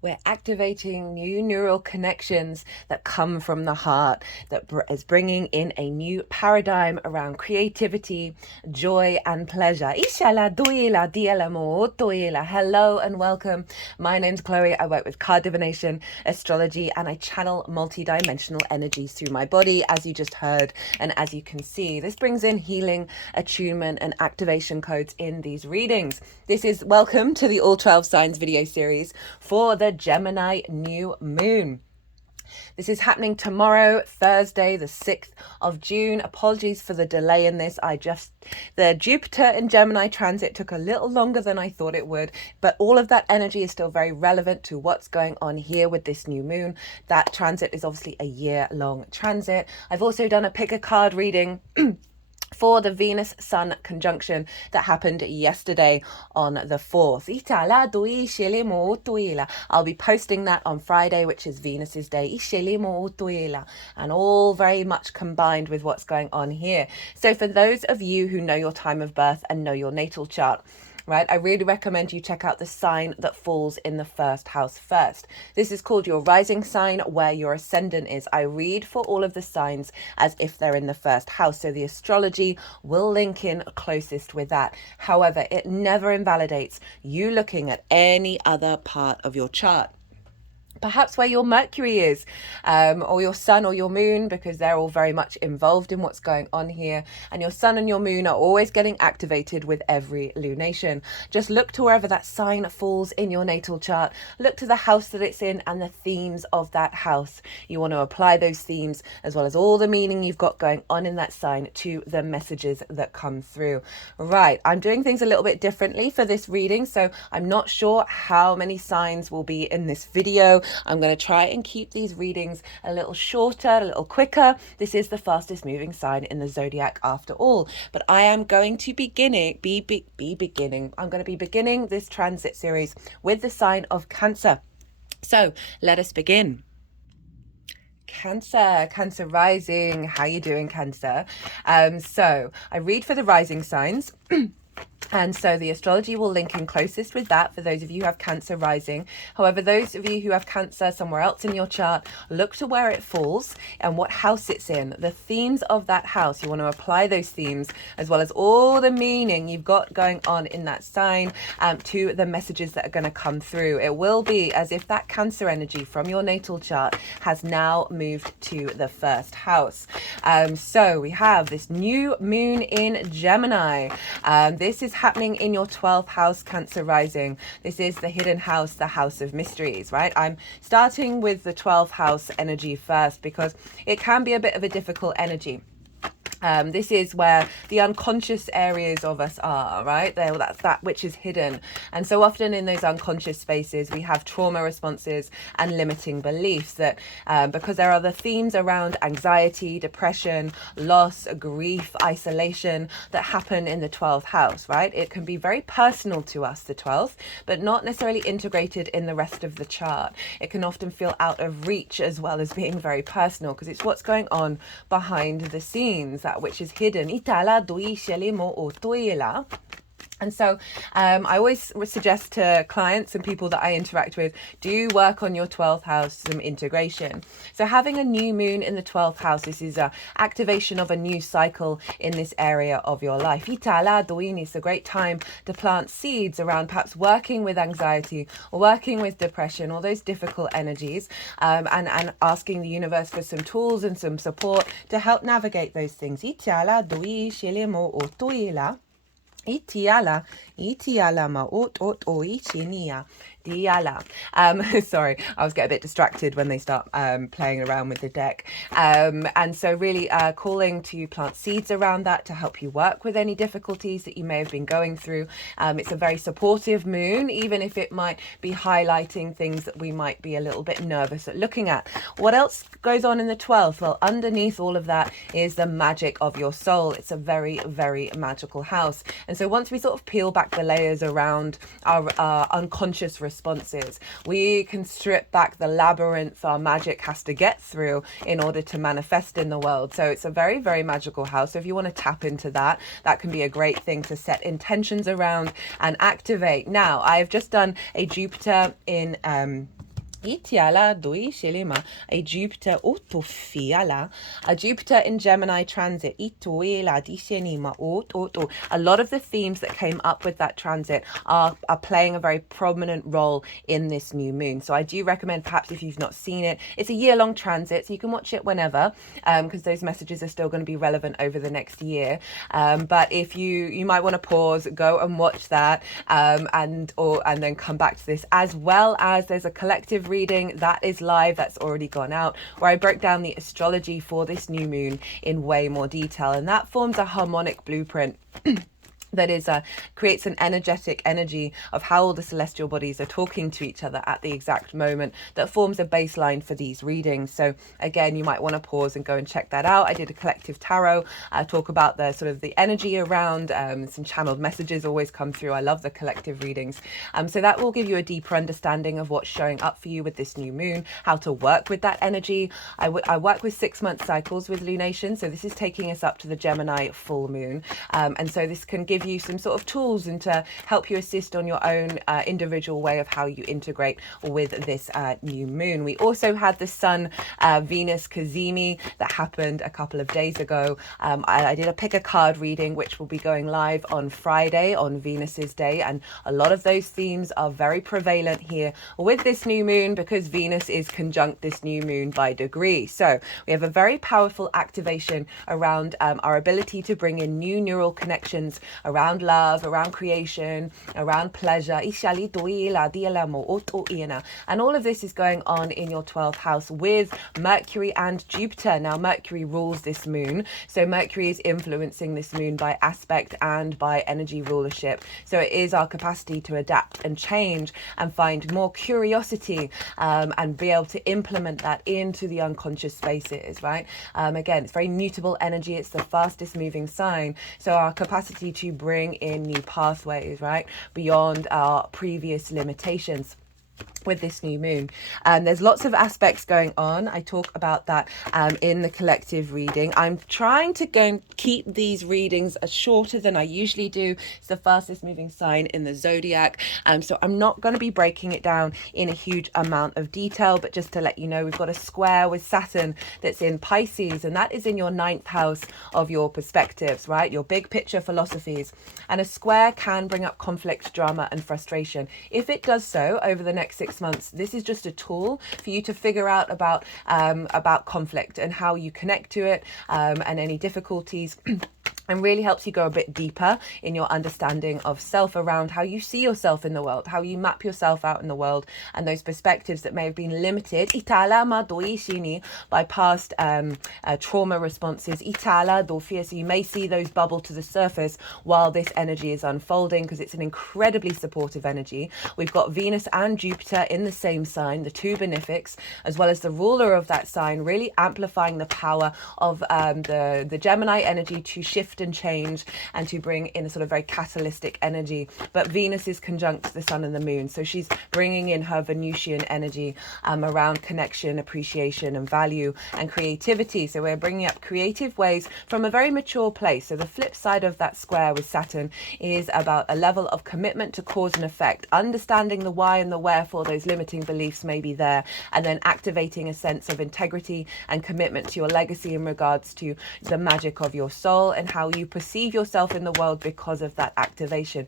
We're activating new neural connections that come from the heart, that is bringing in a new paradigm around creativity, joy, and pleasure. Hello and welcome. My name's Chloe. I work with card divination, astrology, and I channel multi-dimensional energies through my body, as you just heard. And as you can see, this brings in healing, attunement, and activation codes in these readings. This is welcome to the All 12 Signs video series for the Gemini new moon. This is happening tomorrow, Thursday, the 6th of June. Apologies for the delay in this. The Jupiter in Gemini transit took a little longer than I thought it would, but all of that energy is still very relevant to what's going on here with this new moon. That transit is obviously a year-long transit. I've also done a pick a card reading for the Venus-Sun conjunction that happened yesterday on the 4th. I'll be posting that on Friday, which is Venus's day, and all very much combined with what's going on here. So for those of you who know your time of birth and know your natal chart, right, I really recommend you check out the sign that falls in the first house first. This is called your rising sign, where your ascendant is. I read for all of the signs as if they're in the first house, so the astrology will link in closest with that. However, it never invalidates you looking at any other part of your chart. Perhaps where your Mercury is, or your sun or your moon, because they're all very much involved in what's going on here. And your sun and your moon are always getting activated with every lunation. Just look to wherever that sign falls in your natal chart. Look to the house that it's in and the themes of that house. You want to apply those themes, as well as all the meaning you've got going on in that sign, to the messages that come through. Right, I'm doing things a little bit differently for this reading, so I'm not sure how many signs will be in this video. I'm going to try and keep these readings a little shorter, a little quicker. This is the fastest moving sign in the zodiac after all. But I am going to be beginning this transit series with the sign of Cancer. So let us begin. Cancer rising. How you doing, Cancer? So I read for the rising signs. And so the astrology will link in closest with that for those of you who have Cancer rising. However, those of you who have Cancer somewhere else in your chart, look to where it falls and what house it's in. The themes of that house, you want to apply those themes, as well as all the meaning you've got going on in that sign, to the messages that are going to come through. It will be as if that Cancer energy from your natal chart has now moved to the first house. So we have this new moon in Gemini. This is happening in your 12th house, Cancer rising. This is the hidden house, the house of mysteries, right? I'm starting with the 12th house energy first because it can be a bit of a difficult energy. This is where the unconscious areas of us are, right? That's that which is hidden. And so often in those unconscious spaces, we have trauma responses and limiting beliefs that because there are the themes around anxiety, depression, loss, grief, isolation that happen in the 12th house, right? It can be very personal to us, the 12th, but not necessarily integrated in the rest of the chart. It can often feel out of reach as well as being very personal because it's what's going on behind the scenes, that which is hidden. And so I always suggest to clients and people that I interact with, do work on your 12th house, some integration. So having a new moon in the 12th house, this is a activation of a new cycle in this area of your life. It's a great time to plant seeds around perhaps working with anxiety or working with depression, all those difficult energies, and asking the universe for some tools and some support to help navigate those things. Sorry, I was getting a bit distracted when they start playing around with the deck. And so really calling to plant seeds around that to help you work with any difficulties that you may have been going through. It's a very supportive moon, even if it might be highlighting things that we might be a little bit nervous at looking at. What else goes on in the 12th? Well, underneath all of that is the magic of your soul. It's a very, very magical house. And so once we sort of peel back the layers around our unconscious responses, we can strip back the labyrinth our magic has to get through in order to manifest in the world. So it's a very, very magical house. So if you want to tap into that, that can be a great thing to set intentions around and activate. Now, I've just done a Jupiter in Itiala doi shelima, a Jupiter otofiala, a Jupiter in Gemini transit. Itoila dishenima oto. A lot of the themes that came up with that transit are playing a very prominent role in this new moon. So I do recommend, perhaps if you've not seen it, it's a year-long transit, so you can watch it whenever, because those messages are still going to be relevant over the next year. But if you might want to pause, go and watch that, and then come back to this, as well as there's a collective reading that is live, that's already gone out, where I broke down the astrology for this new moon in way more detail, and that forms a harmonic blueprint that is creates an energetic energy of how all the celestial bodies are talking to each other at the exact moment, that forms a baseline for these readings. So again, you might want to pause and go and check that out. I did a collective tarot, talk about the sort of the energy around, some channeled messages always come through. I love the collective readings. So that will give you a deeper understanding of what's showing up for you with this new moon, how to work with that energy. I work with 6-month cycles with lunation, so this is taking us up to the Gemini full moon, and so this can give you some sort of tools and to help you assist on your own individual way of how you integrate with this new moon. We also had the Sun Venus Cazimi that happened a couple of days ago. I did a pick a card reading, which will be going live on Friday, on Venus's day, and a lot of those themes are very prevalent here with this new moon, because Venus is conjunct this new moon by degree. So we have a very powerful activation around our ability to bring in new neural connections around love, around creation, around pleasure. And all of this is going on in your 12th house with Mercury and Jupiter. Now, Mercury rules this moon, so Mercury is influencing this moon by aspect and by energy rulership. So it is our capacity to adapt and change and find more curiosity, and be able to implement that into the unconscious spaces, right? Again, it's very mutable energy. It's the fastest moving sign. So our capacity to bring in new pathways, right, beyond our previous limitations with this new moon. There's lots of aspects going on. I talk about that in the collective reading. I'm trying to go and keep these readings shorter than I usually do. It's the fastest moving sign in the zodiac, so I'm not going to be breaking it down in a huge amount of detail, but just to let you know, we've got a square with Saturn that's in Pisces, and that is in your 9th house of your perspectives, right, your big picture philosophies. And a square can bring up conflict, drama and frustration. If it does so over the next 6 months, this is just a tool for you to figure out about conflict and how you connect to it, and any difficulties. And really helps you go a bit deeper in your understanding of self, around how you see yourself in the world, how you map yourself out in the world, and those perspectives that may have been limited by past trauma responses. So you may see those bubble to the surface while this energy is unfolding, because it's an incredibly supportive energy. We've got Venus and Jupiter in the same sign, the two benefics, as well as the ruler of that sign, really amplifying the power of the Gemini energy to shift and change and to bring in a sort of very catalytic energy. But Venus is conjunct the sun and the moon, so she's bringing in her Venusian energy around connection, appreciation and value and creativity. So we're bringing up creative ways from a very mature place. So the flip side of that square with Saturn is about a level of commitment to cause and effect, understanding the why and the wherefore those limiting beliefs may be there, and then activating a sense of integrity and commitment to your legacy in regards to the magic of your soul and how you perceive yourself in the world because of that activation.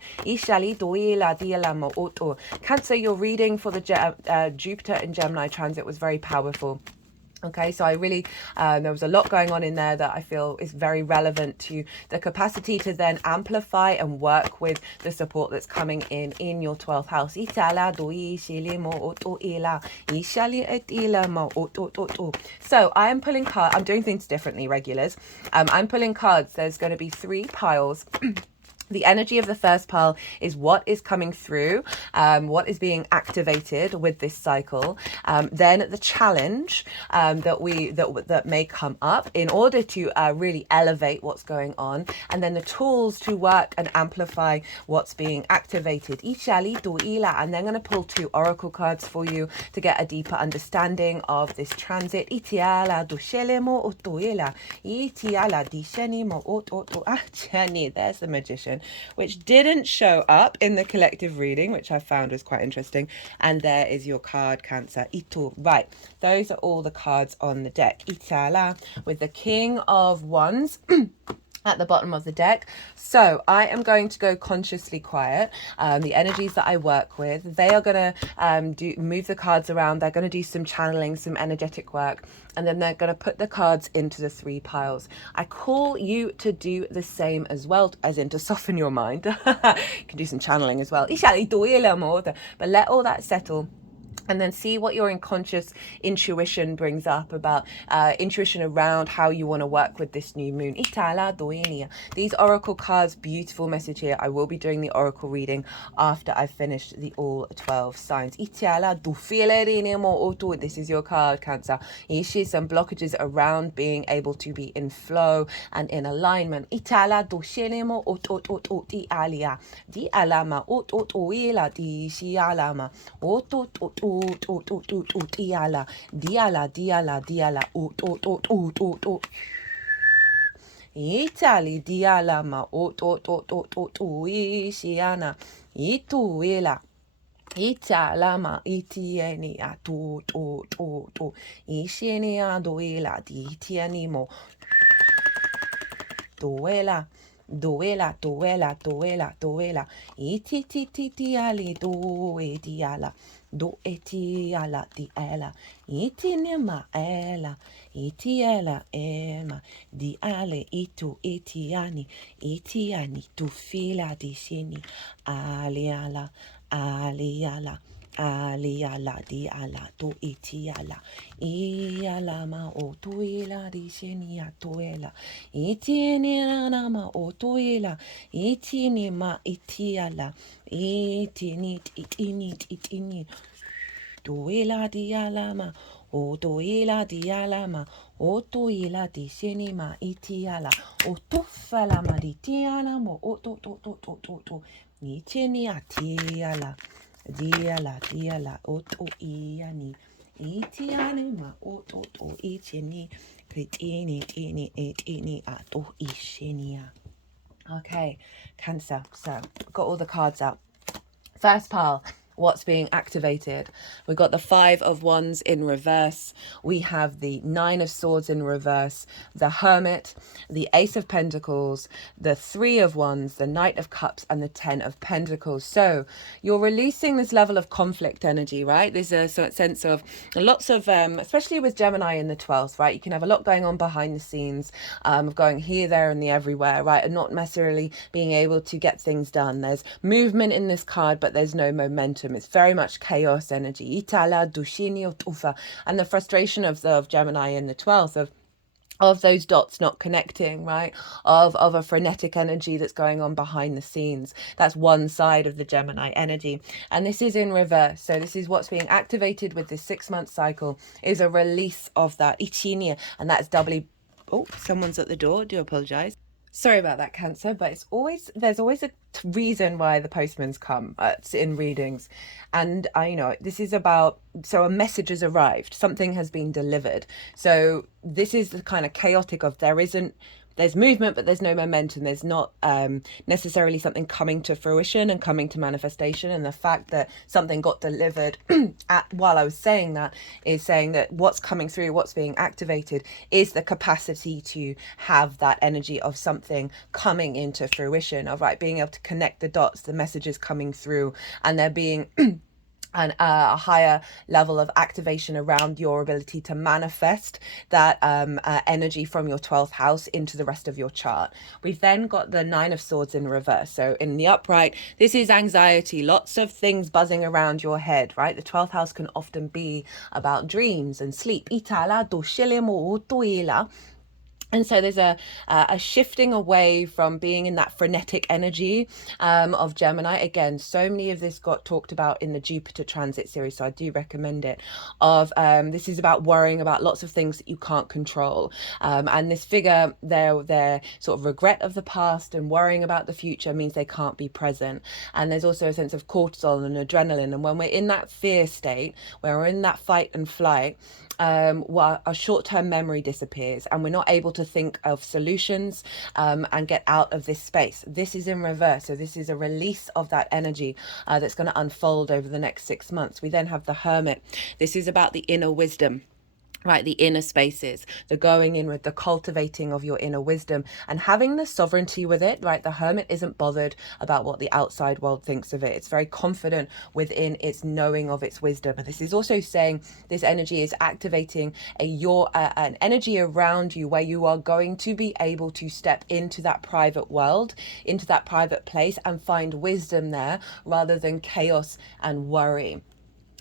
Cancer, your reading for the Jupiter in Gemini transit was very powerful. Okay, so I really, there was a lot going on in there that I feel is very relevant to the capacity to then amplify and work with the support that's coming in your 12th house. So I am pulling cards. I'm doing things differently, regulars. I'm pulling cards. There's going to be 3 piles. The energy of the first pile is what is coming through, what is being activated with this cycle. Then the challenge that may come up in order to really elevate what's going on, and then the tools to work and amplify what's being activated. And then I'm going to pull 2 oracle cards for you to get a deeper understanding of this transit. There's the magician. Shaman, which didn't show up in the collective reading, which I found was quite interesting. And there is your card, Cancer. Ito. Right, those are all the cards on the deck. Itala, with the King of Wands at the bottom of the deck. So I am going to go consciously quiet. The energies that I work with, they are going to move the cards around. They're going to do some channeling, some energetic work, and then they're going to put the cards into the 3 piles. I call you to do the same as well, as in to soften your mind. You can do some channeling as well. But let all that settle. And then see what your unconscious intuition brings up about intuition around how you want to work with this new moon. These oracle cards, beautiful message here. I will be doing the oracle reading after I've finished the all 12 signs. This is your card, Cancer. Some blockages around being able to be in flow and in alignment. Diala, diala, diala, diala, Italy, diala, ma, Isiana, Ituela. Italama itienia to Ishenia doela di tianimo doela Duela, duela, duela, duela, itititiali, duetiala, duetiala, diela, itinema ela, itiela ema, diale, itu, itiani, tu fila di sini, aliala, aliala. Aliala di ala tu itiala ialama o tuila di senia tuela itini anama o tuila itini ma itiala itini tuila di alama o tuila di alama o tuila di senima itiala o tufala di tiana mo o to itini atiala diala, oto iani, itiani ma oto itini, etini, ato ishenia. Okay, Cancer. So, got all the cards out. First pile. What's being activated? We've got the 5 of Wands in reverse. We have the 9 of Swords in reverse, the Hermit, the Ace of Pentacles, the 3 of Wands, the Knight of Cups, and the 10 of Pentacles. So you're releasing this level of conflict energy, right? There's a sense of lots of, especially with Gemini in the 12th, right? You can have a lot going on behind the scenes, of going here, there, and the everywhere, right? And not necessarily being able to get things done. There's movement in this card, but there's no momentum. It's very much chaos energy. Itala, dushinio, tufa. And the frustration of Gemini in the 12th of those dots not connecting, right? Of a frenetic energy that's going on behind the scenes. That's one side of the Gemini energy. And this is in reverse. So this is what's being activated with this 6-month cycle, is a release of that ichinia. And that's doubly... Oh, someone's at the door. Do apologize. Sorry about that, Cancer, but there's always a reason why the postman's come in readings. And I know this is about, so a message has arrived, something has been delivered. So this is the kind of chaotic of there's movement, but there's no momentum. There's not necessarily something coming to fruition and coming to manifestation. And the fact that something got delivered while I was saying that is saying that what's coming through, what's being activated is the capacity to have that energy of something coming into fruition, of being able to connect the dots, the messages coming through, and there being a higher level of activation around your ability to manifest that energy from your 12th house into the rest of your chart. We've then got the 9 of Swords in reverse. So in the upright, this is anxiety, lots of things buzzing around your head, right? The 12th house can often be about dreams and sleep. And so there's a shifting away from being in that frenetic energy of Gemini. Again, so many of this got talked about in the Jupiter transit series, so I do recommend it. This is about worrying about lots of things that you can't control. And this figure, their sort of regret of the past and worrying about the future means they can't be present. And there's also a sense of cortisol and adrenaline. And when we're in that fear state, where we're in that fight and flight, our short-term memory disappears and we're not able to to think of solutions and get out of this space. This is in reverse. So this is a release of that energy that's going to unfold over the next 6 months. We then have the Hermit. This is about the inner wisdom. Right, the inner spaces, the going in with the cultivating of your inner wisdom and having the sovereignty with it, right? The Hermit isn't bothered about what the outside world thinks of it. It's very confident within its knowing of its wisdom. And this is also saying this energy is activating an energy around you where you are going to be able to step into that private world, into that private place and find wisdom there rather than chaos and worry.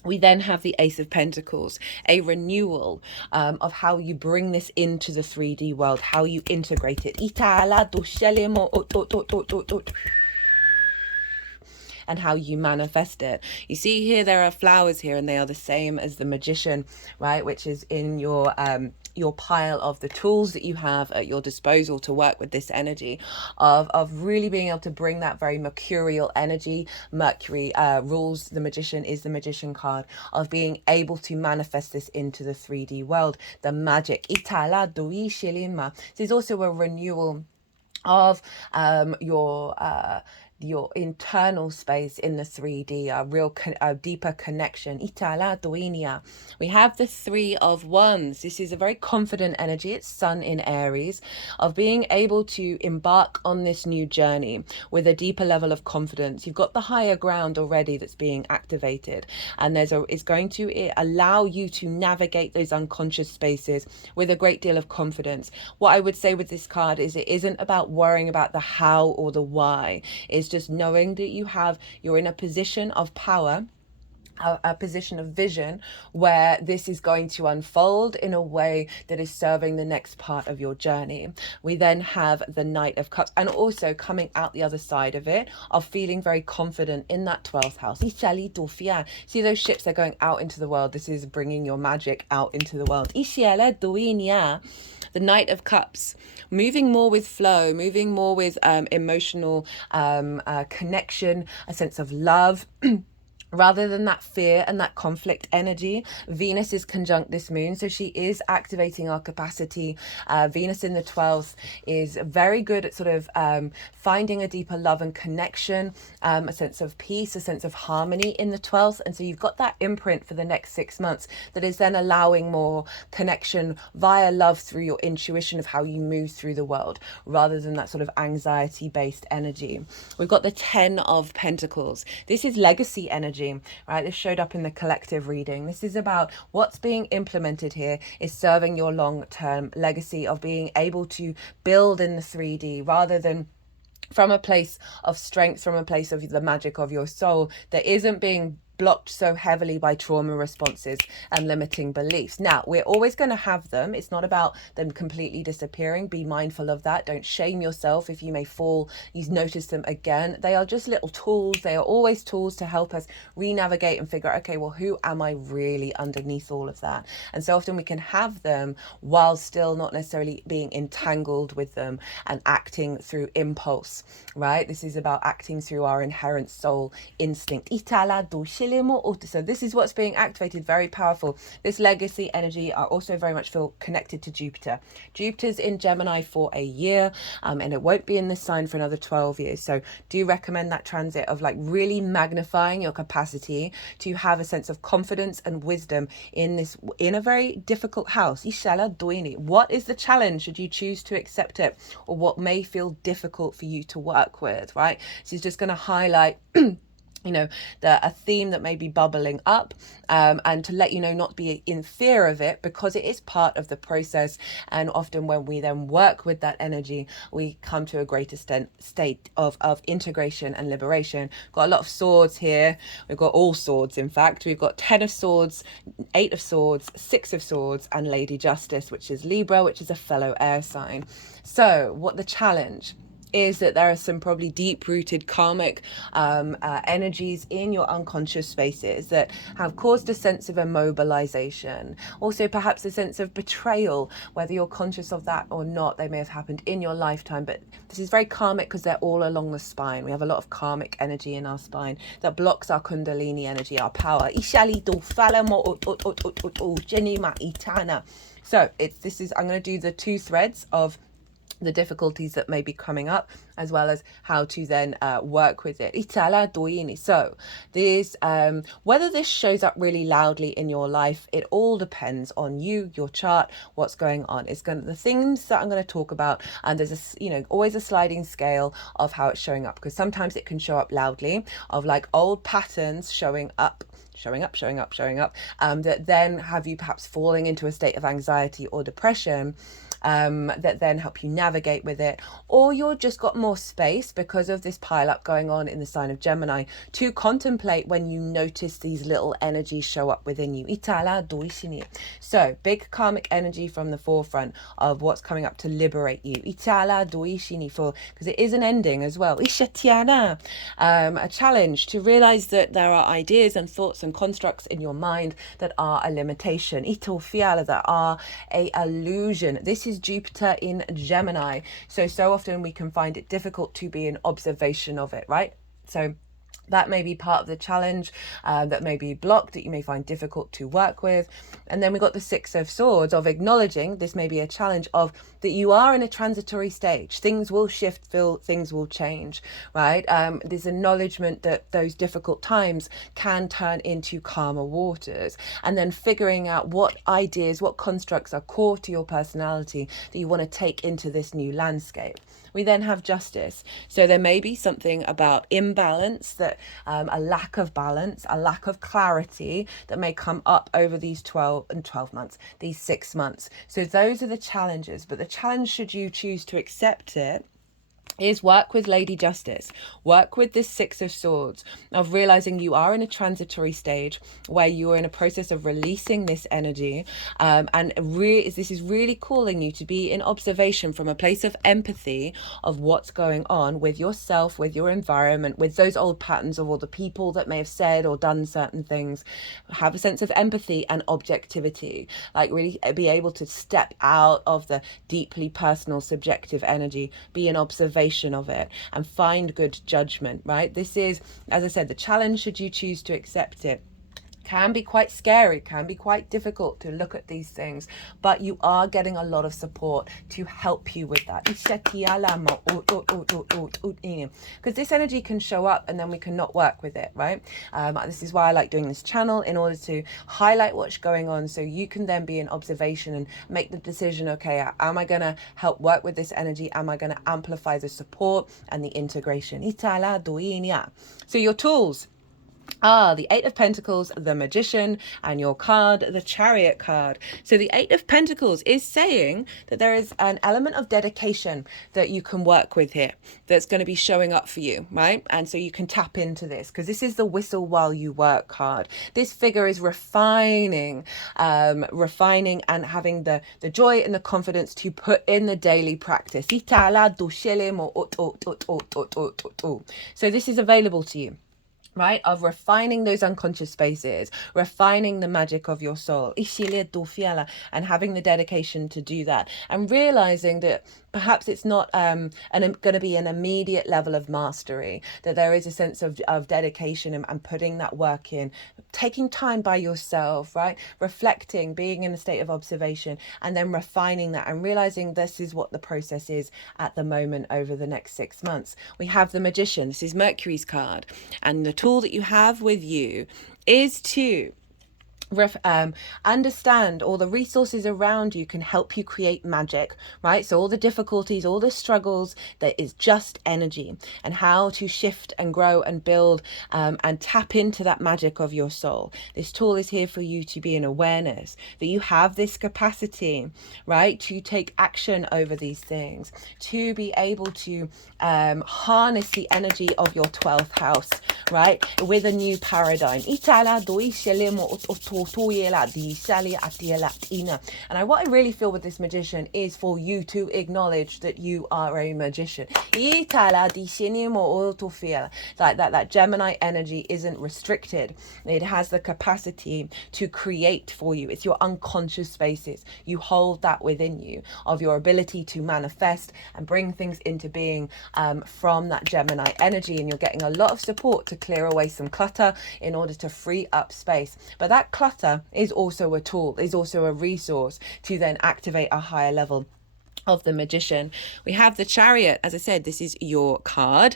We then have the Ace of Pentacles, a renewal of how you bring this into the 3D world, how you integrate it. And how you manifest it. You see here, there are flowers here, and they are the same as the Magician, right? Which is in your pile of the tools that you have at your disposal to work with this energy of really being able to bring that very mercurial energy. Mercury rules the Magician, is the Magician card, of being able to manifest this into the 3D world. The magic. This is also a renewal of your internal space in the 3D, a deeper connection. We have the Three of Wands. This is a very confident energy. It's Sun in Aries, of being able to embark on this new journey with a deeper level of confidence. You've got the higher ground already that's being activated, and it's going to allow you to navigate those unconscious spaces with a great deal of confidence. What I would say with this card is it isn't about worrying about the how or the why. It's just knowing that you're in a position of power, a position of vision, where this is going to unfold in a way that is serving the next part of your journey. We then have the Knight of Cups, and also coming out the other side of it, of feeling very confident in that 12th house. See those ships, they're going out into the world. This is bringing your magic out into the world. The Knight of Cups, moving more with flow, moving more with emotional connection, a sense of love. Rather than that fear and that conflict energy. Venus is conjunct this moon, so she is activating our capacity. Venus in the 12th is very good at sort of finding a deeper love and connection, a sense of peace, a sense of harmony in the 12th. And so you've got that imprint for the next 6 months that is then allowing more connection via love through your intuition of how you move through the world, rather than that sort of anxiety-based energy. We've got the 10 of Pentacles. This is legacy energy. Right, this showed up in the collective reading. This is about what's being implemented here is serving your long-term legacy of being able to build in the 3D rather than from a place of strength, from a place of the magic of your soul that isn't being blocked so heavily by trauma responses and limiting beliefs. Now, we're always going to have them. It's not about them completely disappearing. Be mindful of that. Don't shame yourself if you may fall. You notice them again. They are just little tools. They are always tools to help us re-navigate and figure out, okay, well, who am I really underneath all of that? And so often we can have them while still not necessarily being entangled with them and acting through impulse, right? This is about acting through our inherent soul instinct. So this is what's being activated, very powerful. This legacy energy, I also very much feel connected to Jupiter. Jupiter's in Gemini for a year, and it won't be in this sign for another 12 years. So do recommend that transit of like really magnifying your capacity to have a sense of confidence and wisdom in a very difficult house. What is the challenge should you choose to accept it, or what may feel difficult for you to work with, right? So it's just going to highlight a theme that may be bubbling up, and to let you know not be in fear of it, because it is part of the process. And often when we then work with that energy, we come to a greater state of integration and liberation. Got a lot of swords here. We've got all swords, in fact. We've got 10 of swords, 8 of swords, 6 of swords, and Lady Justice, which is Libra, which is a fellow air sign. So what the challenge? is that there are some probably deep-rooted karmic energies in your unconscious spaces that have caused a sense of immobilization. Also, perhaps a sense of betrayal, whether you're conscious of that or not. They may have happened in your lifetime, but this is very karmic because they're all along the spine. We have a lot of karmic energy in our spine that blocks our kundalini energy, our power. So I'm going to do the 2 threads of the difficulties that may be coming up, as well as how to then work with it. So this, whether this shows up really loudly in your life, it all depends on you, your chart, what's going on. The things that I'm going to talk about, and there's always a sliding scale of how it's showing up, because sometimes it can show up loudly, of like old patterns showing up, that then have you perhaps falling into a state of anxiety or depression, that then help you navigate with it, or you're just got more space because of this pile up going on in the sign of Gemini to contemplate when you notice these little energies show up within you. So big karmic energy from the forefront of what's coming up to liberate you, because it is an ending as well. A challenge to realize that there are ideas and thoughts and constructs in your mind that are a limitation, that are a illusion. This is Jupiter in Gemini, so often we can find it difficult to be in observation of it, right? So that may be part of the challenge, that may be blocked, that you may find difficult to work with. And then we got the 6 of Swords, of acknowledging this may be a challenge of that you are in a transitory stage. Things will shift, things will change, right? There's acknowledgement that those difficult times can turn into calmer waters, and then figuring out what ideas, what constructs are core to your personality that you want to take into this new landscape. We then have Justice. So there may be something about imbalance, that a lack of balance, a lack of clarity that may come up over these 12 months, these 6 months. So those are the challenges. But the challenge, should you choose to accept it, is work with Lady Justice, work with this 6 of Swords, of realizing you are in a transitory stage where you are in a process of releasing this energy, and this is really calling you to be in observation from a place of empathy of what's going on with yourself, with your environment, with those old patterns of all the people that may have said or done certain things. Have a sense of empathy and objectivity, like really be able to step out of the deeply personal subjective energy, be in observation of it, and find good judgment, right? This is, as I said, the challenge, should you choose to accept it, can be quite scary, can be quite difficult to look at these things, but you are getting a lot of support to help you with that. Because this energy can show up and then we cannot work with it, right? This is why I like doing this channel, in order to highlight what's going on, so you can then be in observation and make the decision, okay, am I going to help work with this energy? Am I going to amplify the support and the integration? So your tools are the 8 of Pentacles, the Magician, and your card, the Chariot card. So the 8 of Pentacles is saying that there is an element of dedication that you can work with here that's going to be showing up for you, right? And so you can tap into this, because this is the whistle while you work card. This figure is refining and having the joy and the confidence to put in the daily practice. So this is available to you, right? Of refining those unconscious spaces, refining the magic of your soul, and having the dedication to do that, and realizing that perhaps it's not going to be an immediate level of mastery, that there is a sense of dedication and putting that work in, taking time by yourself, right? Reflecting, being in a state of observation, and then refining that and realizing this is what the process is at the moment over the next 6 months. We have the Magician. This is Mercury's card, and the tool that you have with you is to understand all the resources around you can help you create magic, right? So all the difficulties, all the struggles, that is just energy, and how to shift and grow and build and tap into that magic of your soul. This tool is here for you to be in awareness that you have this capacity, right, to take action over these things, to be able to harness the energy of your 12th house, right, with a new paradigm. what I really feel with this magician is for you to acknowledge that you are a magician. Like that Gemini energy isn't restricted. It has the capacity to create for you. It's your unconscious spaces. You hold that within you of your ability to manifest and bring things into being from that Gemini energy, and you're getting a lot of support to clear away some clutter in order to free up space. But that clutter is also a tool, is also a resource to then activate a higher level of the magician. We have the Chariot. As I said, this is your card.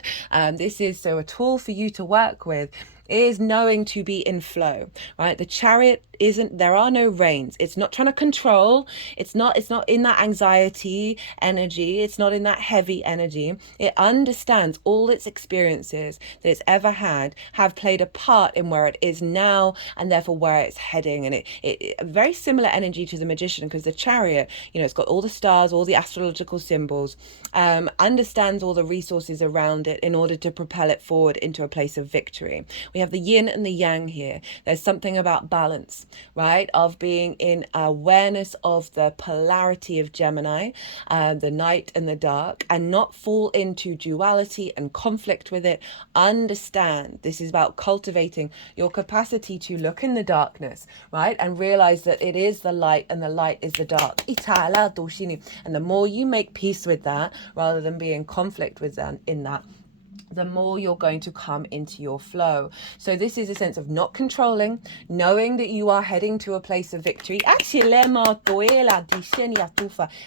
This is so a tool for you to work with is knowing to be in flow, right? The Chariot isn't, there are no reins. It's not trying to control. It's not in that anxiety energy. It's not in that heavy energy. It understands all its experiences that it's ever had have played a part in where it is now and therefore where it's heading. And it very similar energy to the magician, because the Chariot, you know, it's got all the stars, all the astrological symbols, understands all the resources around it in order to propel it forward into a place of victory. We have the yin and the yang here. There's something about balance, right? Of being in awareness of the polarity of Gemini, the night and the dark, and not fall into duality and conflict with it. Understand this is about cultivating your capacity to look in the darkness, right? And realize that it is the light and the light is the dark. And the more you make peace with that, rather than be in conflict with them in that, the more you're going to come into your flow. So this is a sense of not controlling, knowing that you are heading to a place of victory.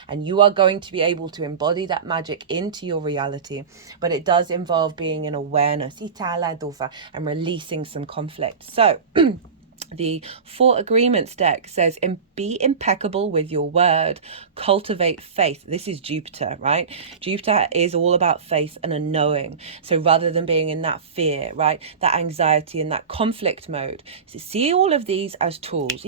And you are going to be able to embody that magic into your reality. But it does involve being in awareness and releasing some conflict. So the 4 Agreements deck says, be impeccable with your word, cultivate faith. This is Jupiter, right? Jupiter is all about faith and a knowing. So rather than being in that fear, right, that anxiety and that conflict mode, so see all of these as tools.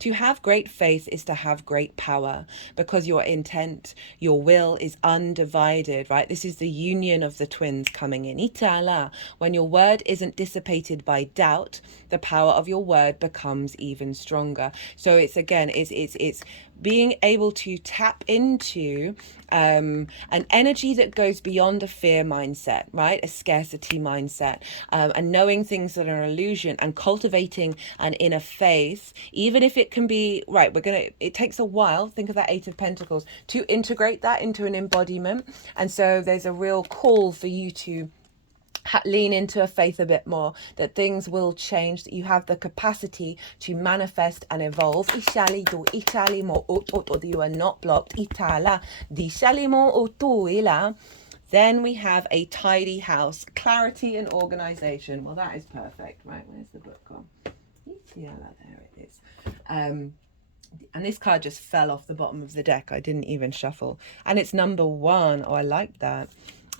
To have great faith is to have great power, because your intent, your will is undivided, right? This is the union of the twins coming in. When your word isn't dissipated by doubt, the power of your word becomes even stronger. So it's again, it's being able to tap into an energy that goes beyond a fear mindset, right? A scarcity mindset, and knowing things that are an illusion, and cultivating an inner faith, even if it can be, right, it takes a while, think of that 8 of Pentacles, to integrate that into an embodiment. And so there's a real call for you to lean into a faith a bit more, that things will change, that you have the capacity to manifest and evolve. You are not blocked. Then we have a tidy house, clarity and organization. Well, that is perfect, right? Where's the book gone? There it is. And this card just fell off the bottom of the deck. I didn't even shuffle. And it's number 1. Oh, I like that.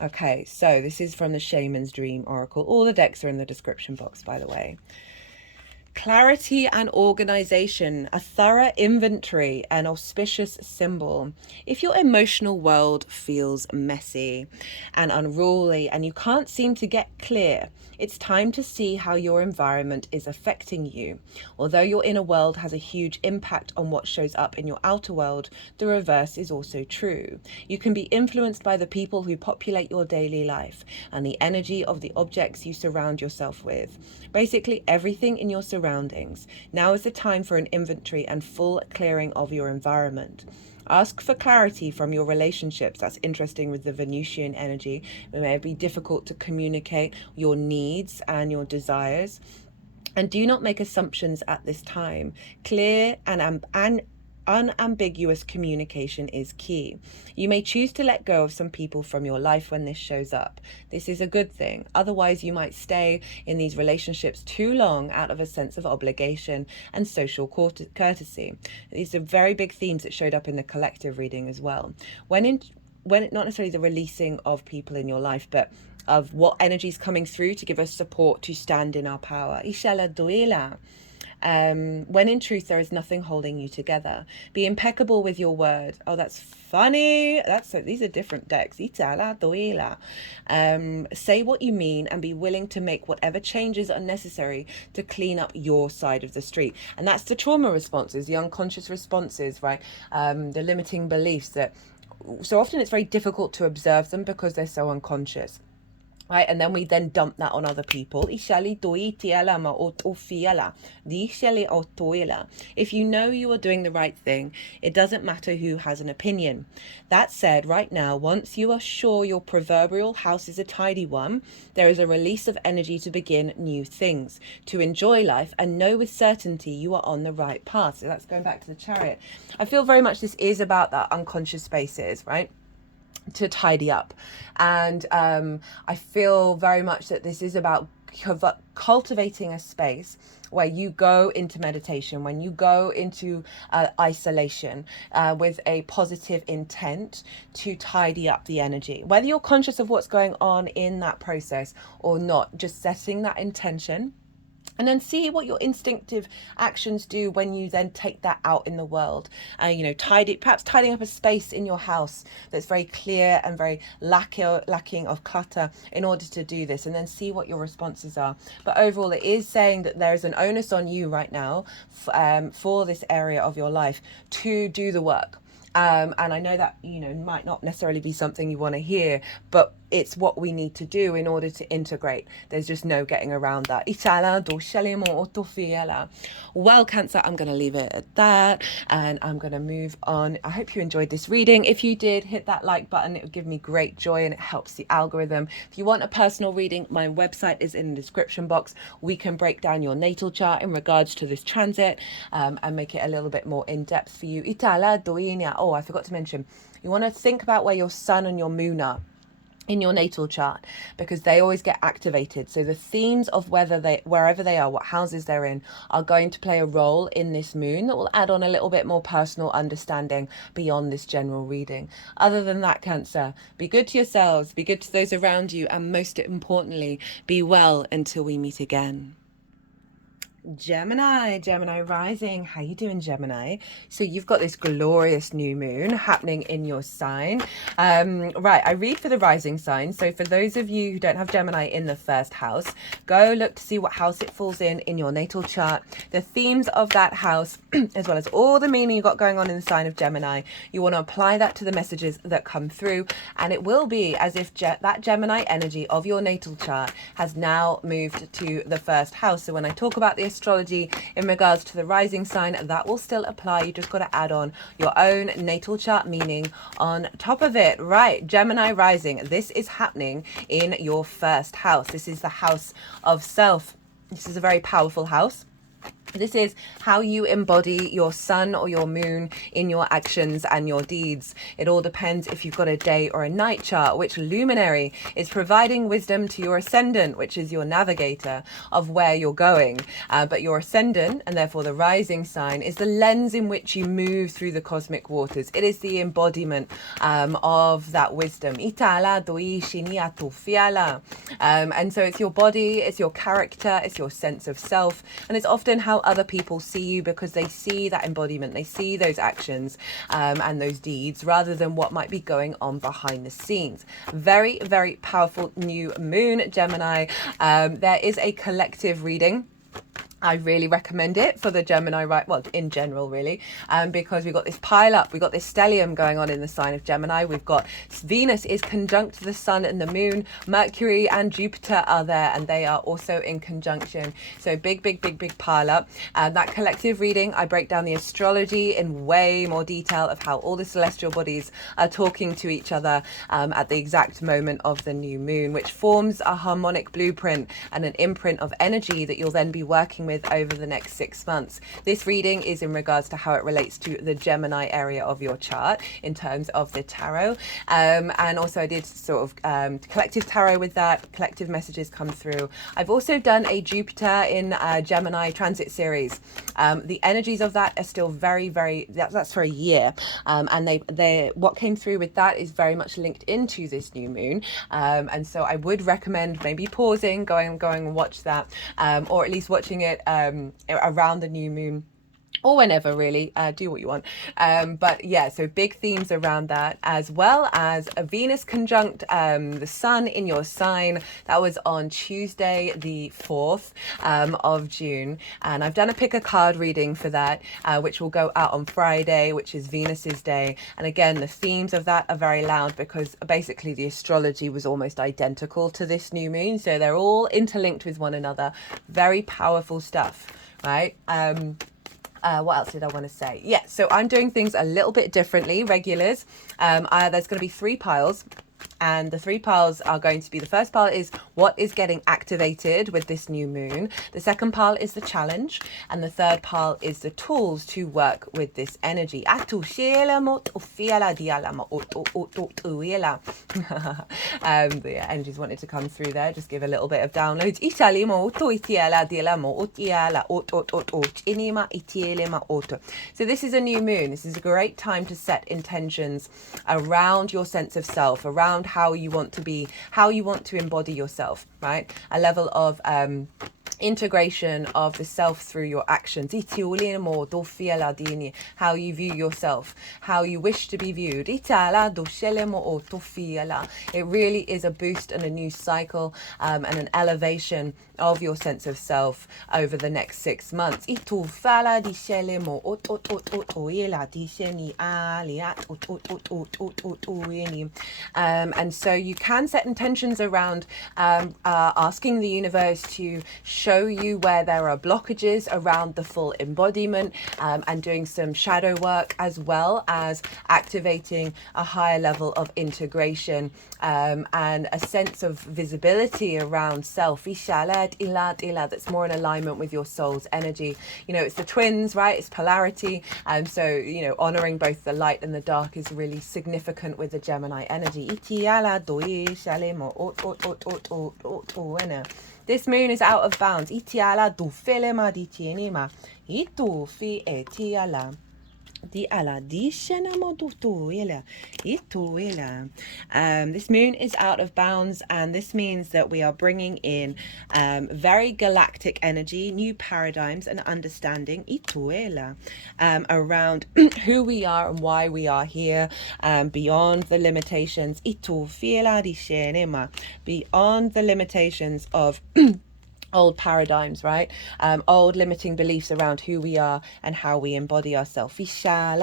Okay, so this is from the Shaman's Dream Oracle. All the decks are in the description box, by the way. Clarity and organization, a thorough inventory, an auspicious symbol. If your emotional world feels messy and unruly and you can't seem to get clear, it's time to see how your environment is affecting you. Although your inner world has a huge impact on what shows up in your outer world, the reverse is also true. You can be influenced by the people who populate your daily life and the energy of the objects you surround yourself with. Basically, everything in your surroundings. Now is the time for an inventory and full clearing of your environment. Ask for clarity from your relationships. That's interesting with the Venusian energy. It may be difficult to communicate your needs and your desires. And do not make assumptions at this time. Clear and unambiguous communication is key. You may choose to let go of some people from your life when this shows up. This is a good thing. Otherwise, you might stay in these relationships too long out of a sense of obligation and social courtesy. These are very big themes that showed up in the collective reading as well. When not necessarily the releasing of people in your life, but of what energy is coming through to give us support to stand in our power. when in truth there is nothing holding you together. Be impeccable with your word. Oh, that's funny. These are different decks. Say what you mean and be willing to make whatever changes are necessary to clean up your side of the street. And that's the trauma responses, the unconscious responses, right? The limiting beliefs that so often it's very difficult to observe them because they're so unconscious. Right, and then we then dump that on other people. If you know you are doing the right thing, it doesn't matter who has an opinion. That said, right now, once you are sure your proverbial house is a tidy one, there is a release of energy to begin new things, to enjoy life and know with certainty you are on the right path. So that's going back to the Chariot. I feel very much this is about that unconscious spaces, right? To tidy up. And I feel very much that this is about cultivating a space where you go into meditation, when you go into isolation with a positive intent to tidy up the energy, whether you're conscious of what's going on in that process or not, just setting that intention. And then see what your instinctive actions do when you then take that out in the world. Perhaps tidying up a space in your house that's very clear and very lacking of clutter in order to do this, and then see what your responses are. But overall, it is saying that there is an onus on you right now for this area of your life to do the work. And I know that, might not necessarily be something you want to hear, but it's what we need to do in order to integrate. There's just no getting around that. Well, Cancer, I'm going to leave it at that and I'm going to move on. I hope you enjoyed this reading. If you did, hit that like button. It would give me great joy and it helps the algorithm. If you want a personal reading, my website is in the description box. We can break down your natal chart in regards to this transit and make it a little bit more in depth for you. Oh, I forgot to mention, you want to think about where your sun and your moon are in your natal chart, because they always get activated. So the themes of wherever they are, what houses they're in, are going to play a role in this moon that will add on a little bit more personal understanding beyond this general reading. Other than that, Cancer, be good to yourselves, be good to those around you, and most importantly, be well until we meet again. Gemini rising. How you doing, Gemini? So you've got this glorious new moon happening in your sign. Right, I read for the rising sign. So for those of you who don't have Gemini in the first house, go look to see what house it falls in your natal chart. The themes of that house, as well as all the meaning you've got going on in the sign of Gemini, you want to apply that to the messages that come through. And it will be as if that Gemini energy of your natal chart has now moved to the first house. So when I talk about the astrology in regards to the rising sign, that will still apply. You just got to add on your own natal chart meaning on top of it. Right, Gemini rising, this is happening in your first house. This is the house of self. This is a very powerful house. This is how you embody your sun or your moon in your actions and your deeds. It all depends if you've got a day or a night chart, which luminary is providing wisdom to your ascendant, which is your navigator of where you're going. But your ascendant, and therefore the rising sign, is the lens in which you move through the cosmic waters. It is the embodiment of that wisdom. And so it's your body, it's your character, it's your sense of self, and it's often how other people see you, because they see that embodiment, they see those actions and those deeds, rather than what might be going on behind the scenes. Very, very powerful new moon, Gemini. There is a collective reading. I really recommend it for the Gemini, right? Well, in general, really, because we've got this pile up, we've got this stellium going on in the sign of Gemini. We've got Venus is conjunct the sun and the moon. Mercury and Jupiter are there, and they are also in conjunction. So big pile up. That collective reading, I break down the astrology in way more detail of how all the celestial bodies are talking to each other at the exact moment of the new moon, which forms a harmonic blueprint and an imprint of energy that you'll then be working with over the next 6 months. This reading is in regards to how it relates to the Gemini area of your chart in terms of the tarot. And also I did sort of collective tarot with that. Collective messages come through. I've also done a Jupiter in Gemini transit series. The energies of that are still very, that's for a year. And they what came through with that is very much linked into this new moon. And so I would recommend maybe pausing, going and watch that, or at least watching it it around the new moon, or whenever, really. Do what you want. But yeah, so big themes around that, as well as a Venus conjunct the sun in your sign. That was on Tuesday the 4th of June, and I've done a pick a card reading for that, which will go out on Friday, which is Venus's day. And again, the themes of that are very loud because basically the astrology was almost identical to this new moon, so they're all interlinked with one another. Very powerful stuff, right? What else did I want to say? Yeah, so I'm doing things a little bit differently, regulars. There's going to be 3 piles. And the 3 piles are going to be, the first pile is what is getting activated with this new moon. The second pile is the challenge. And the third pile is the tools to work with this energy. The energies wanted to come through there. Just give a little bit of downloads. So this is a new moon. This is a great time to set intentions around your sense of self, around how you want to be, how you want to embody yourself, right? A level of integration of the self through your actions. How you view yourself, how you wish to be viewed. It really is a boost and a new cycle and an elevation of your sense of self over the next 6 months. And so you can set intentions around asking the universe to show you where there are blockages around the full embodiment, and doing some shadow work, as well as activating a higher level of integration and a sense of visibility around self. That's more in alignment with your soul's energy. You know, it's the twins, right? It's polarity. So, you know, honoring both the light and the dark is really significant with the Gemini energy. This moon is out of bounds. This moon is out of bounds, and this means that we are bringing in very galactic energy, new paradigms and understanding around who we are and why we are here, beyond the limitations, beyond the limitations of old paradigms, right? Old limiting beliefs around who we are and how we embody ourselves. And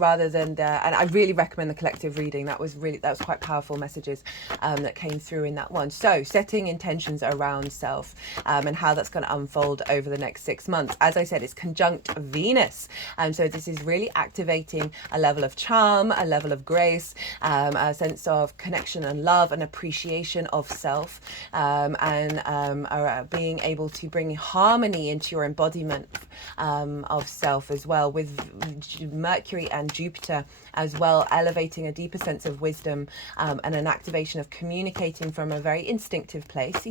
rather than and I really recommend the collective reading. That was quite powerful messages that came through in that one. So setting intentions around self and how that's going to unfold over the next 6 months. As I said, it's conjunct Venus. So this is really activating a level of charm, a level of grace, a sense of connection and love and appreciation of self, and being able to bring harmony into your embodiment of self as well, with Mercury and Jupiter as well, elevating a deeper sense of wisdom and an activation of communicating from a very instinctive place,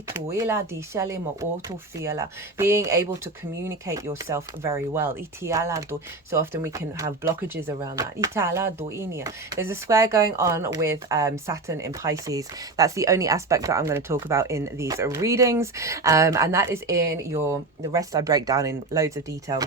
being able to communicate yourself very well. So often we can have blockages around that. There's a square going on with Saturn in Pisces. That's the only aspect that I'm going to talk about in these readings, and that is in the rest I break down in loads of detail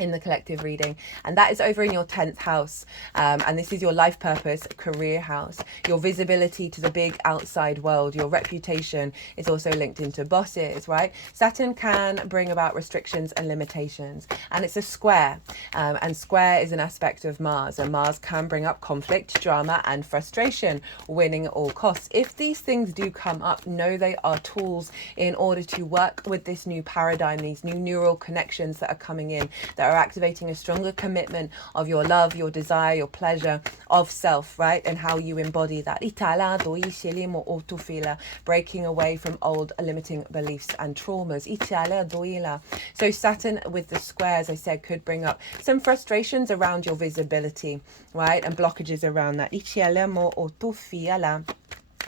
in the collective reading, and that is over in your 10th house, and this is your life purpose, career house, your visibility to the big outside world. Your reputation is also linked into bosses, right? Saturn can bring about restrictions and limitations, and it's a square, and square is an aspect of Mars, and Mars can bring up conflict, drama and frustration, winning at all costs. If these things do come up, know they are tools in order to work with this new paradigm, these new neural connections that are coming in, that are activating a stronger commitment of your love, your desire, your pleasure of self, right? And how you embody that. Breaking away from old limiting beliefs and traumas. So Saturn with the square, as I said, could bring up some frustrations around your visibility, right? And blockages around that.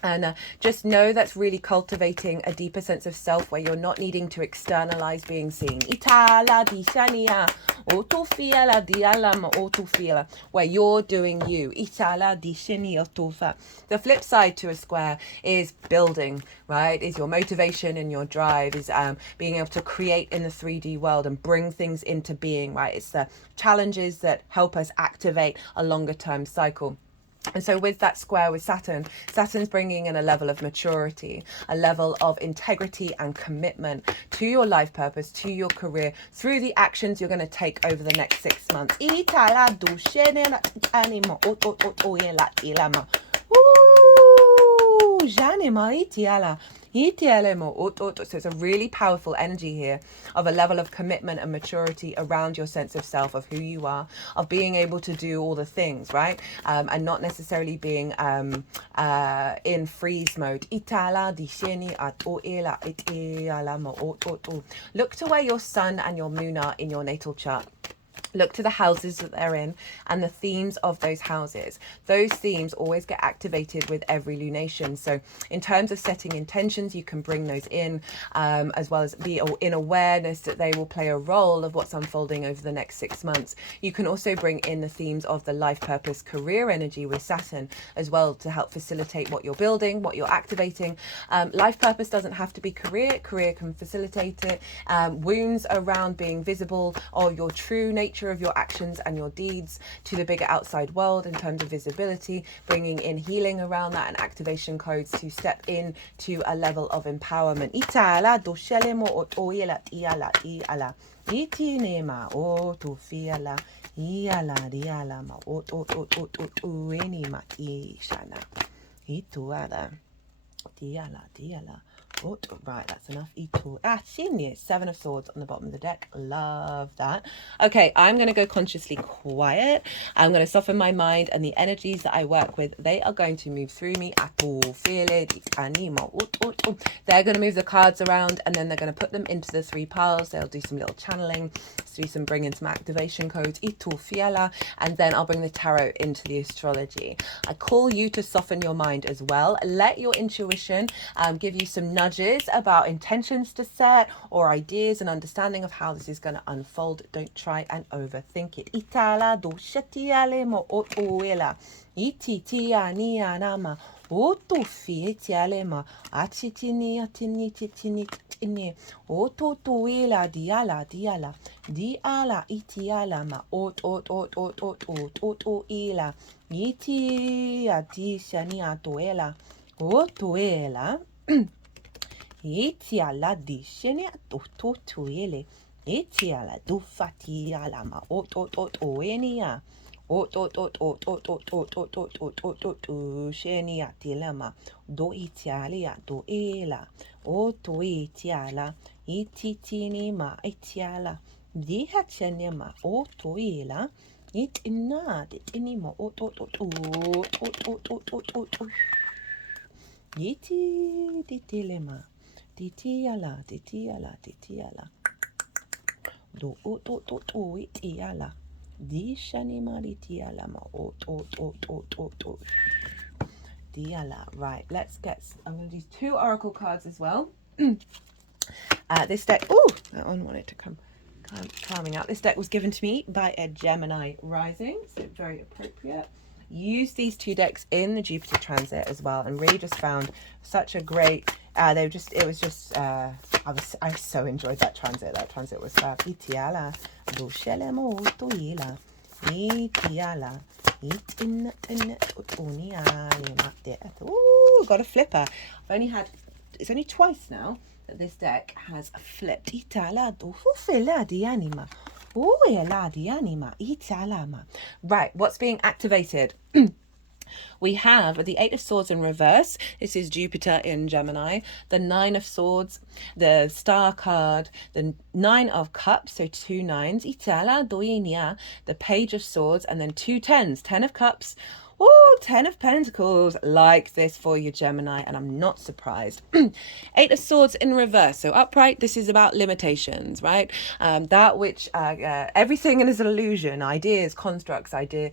And just know that's really cultivating a deeper sense of self where you're not needing to externalize being seen. Where you're doing you. The flip side to a square is building, right? Is your motivation and your drive, is being able to create in the 3D world and bring things into being, right? It's the challenges that help us activate a longer term cycle. And so with that square with Saturn, Saturn's bringing in a level of maturity, a level of integrity and commitment to your life purpose, to your career, through the actions you're going to take over the next 6 months. So it's a really powerful energy here of a level of commitment and maturity around your sense of self, of who you are, of being able to do all the things, right? And not necessarily being in freeze mode. Look to where your sun and your moon are in your natal chart. Look to the houses that they're in and the themes of those houses. Those themes always get activated with every lunation. So in terms of setting intentions, you can bring those in, as well as be in awareness that they will play a role of what's unfolding over the next 6 months. You can also bring in the themes of the life purpose career energy with Saturn as well to help facilitate what you're building, what you're activating. Life purpose doesn't have to be career. Career can facilitate it. Wounds around being visible or your true nature of your actions and your deeds to the bigger outside world in terms of visibility, bringing in healing around that and activation codes to step in to a level of empowerment. Right, that's enough. Genius. 7 of Swords on the bottom of the deck. Love that. Okay, I'm going to go consciously quiet. I'm going to soften my mind, and the energies that I work with, they are going to move through me. Feel it. They're going to move the cards around, and then they're going to put them into the 3 piles. They'll do some little channeling, do some bring in some activation codes. And then I'll bring the tarot into the astrology. I call you to soften your mind as well. Let your intuition give you some nudges about intentions to set or ideas and understanding of how this is going to unfold. Don't try and overthink it. Itiala di shene to tuele. Itiala do fatiala ma oenia. Shenia tilama do italia do ela. To itiala. Ititini ma itiala. Di hachenema to ela. It inna it inimo Yiti ditilema. Titiala. Do itiala. Di shanima ditiala ma diala. Right, let's get. I'm going to do 2 oracle cards as well. This deck. Oh, that one wanted to come climbing out. This deck was given to me by a Gemini rising, so very appropriate. Use these 2 decks in the Jupiter transit as well, and really just found such a great I so enjoyed that transit. That transit was fab. Itiala do shelemo toila itiala itin ooh, got a flipper. It's only twice now that this deck has flipped. Itala do fufela di anima. Right, what's being activated? We have the 8 of Swords in reverse. This is Jupiter in Gemini. The 9 of Swords, the Star card, the 9 of Cups, so 2 9s. The Page of Swords, and then 2 10s. 10 of Cups, Oh, 10 of Pentacles, like this for you, Gemini, and I'm not surprised. 8 of Swords in reverse. So upright, this is about limitations, right? That which, everything is an illusion, ideas, constructs, thought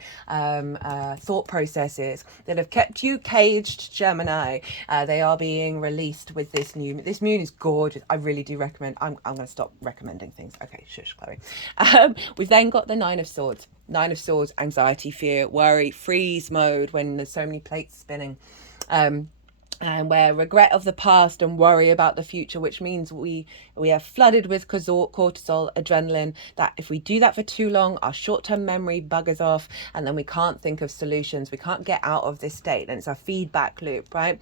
processes that have kept you caged, Gemini. They are being released with this moon is gorgeous. I really do recommend. I'm going to stop recommending things. Okay, shush, Chloe. We've then got the 9 of Swords. 9 of Swords, anxiety, fear, worry, freeze mode when there's so many plates spinning. And where regret of the past and worry about the future, which means we are flooded with cortisol, adrenaline, that if we do that for too long, our short-term memory buggers off, and then we can't think of solutions. We can't get out of this state, and it's a feedback loop, right?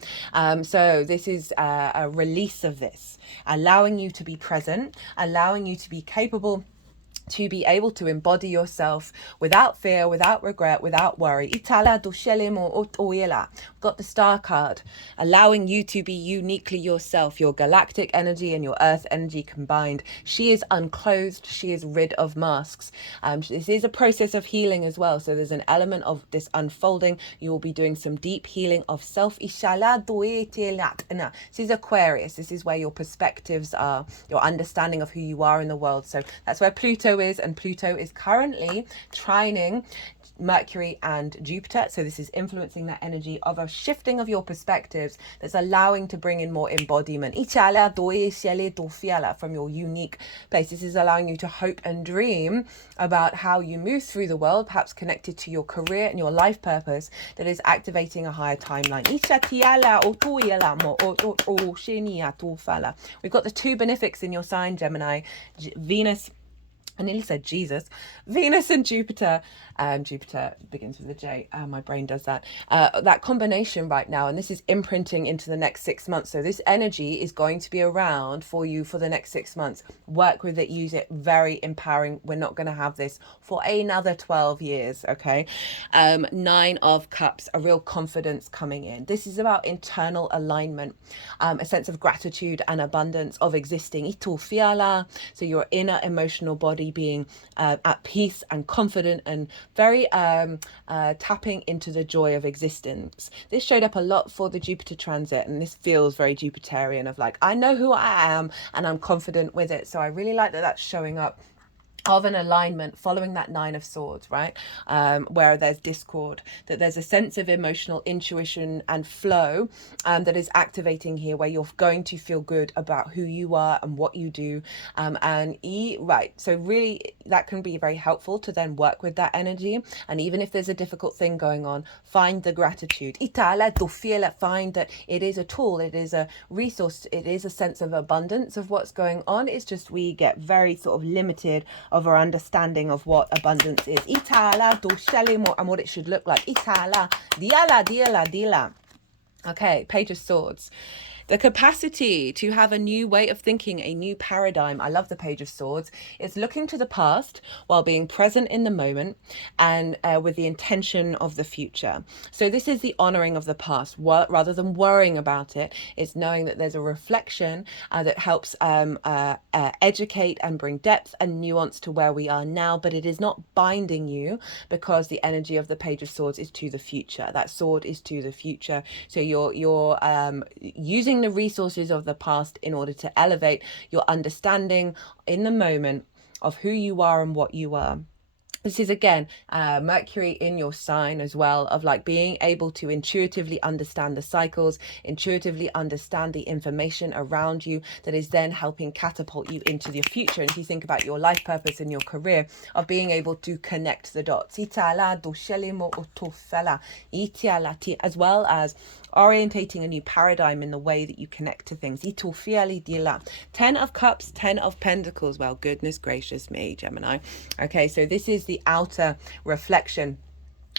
So this is a release of this, allowing you to be present, allowing you to be capable to be able to embody yourself without fear, without regret, without worry. Got the star card, allowing you to be uniquely yourself, your galactic energy and your earth energy combined. She is unclothed. She is rid of masks. This is a process of healing as well. So there's an element of this unfolding. You will be doing some deep healing of self. This is Aquarius. This is where your perspectives are, your understanding of who you are in the world. So that's where Pluto is, and Pluto is currently trining Mercury and Jupiter. So this is influencing that energy of a shifting of your perspectives that's allowing to bring in more embodiment from your unique place. This is allowing you to hope and dream about how you move through the world, perhaps connected to your career and your life purpose, that is activating a higher timeline. We've got the 2 benefics in your sign, Gemini, Venus. I nearly said Jesus. Venus and Jupiter. Jupiter begins with a J. My brain does that. That combination right now, and this is imprinting into the next 6 months. So this energy is going to be around for you for the next 6 months. Work with it, use it. Very empowering. We're not going to have this for another 12 years, okay? 9 of Cups, a real confidence coming in. This is about internal alignment, a sense of gratitude and abundance of existing. So your inner emotional body being at peace and confident and very tapping into the joy of existence. This showed up a lot for the Jupiter transit, and this feels very Jupiterian of like, I know who I am and I'm confident with it. So I really like that that's showing up of an alignment following that 9 of Swords, right? Where there's discord, that there's a sense of emotional intuition and flow that is activating here, where you're going to feel good about who you are and what you do. Right. So really that can be very helpful to then work with that energy. And even if there's a difficult thing going on, find the gratitude. Find that it is a tool, it is a resource, it is a sense of abundance of what's going on. It's just we get very sort of limited of our understanding of what abundance is. And what it should look like. Okay, Page of Swords. The capacity to have a new way of thinking, a new paradigm. I love the Page of Swords. It's looking to the past while being present in the moment and with the intention of the future. So this is the honoring of the past rather than worrying about it. It's knowing that there's a reflection that helps educate and bring depth and nuance to where we are now, but it is not binding you because the energy of the Page of Swords is to the future. That sword is to the future. So you're using the resources of the past in order to elevate your understanding in the moment of who you are and what you are. This is again Mercury in your sign as well, of like being able to intuitively understand the cycles, intuitively understand the information around you that is then helping catapult you into your future. And if you think about your life purpose and your career, of being able to connect the dots, as well as orientating a new paradigm in the way that you connect to things. 10 of Cups, 10 of Pentacles. Well, goodness gracious me, Gemini. Okay, so this is the outer reflection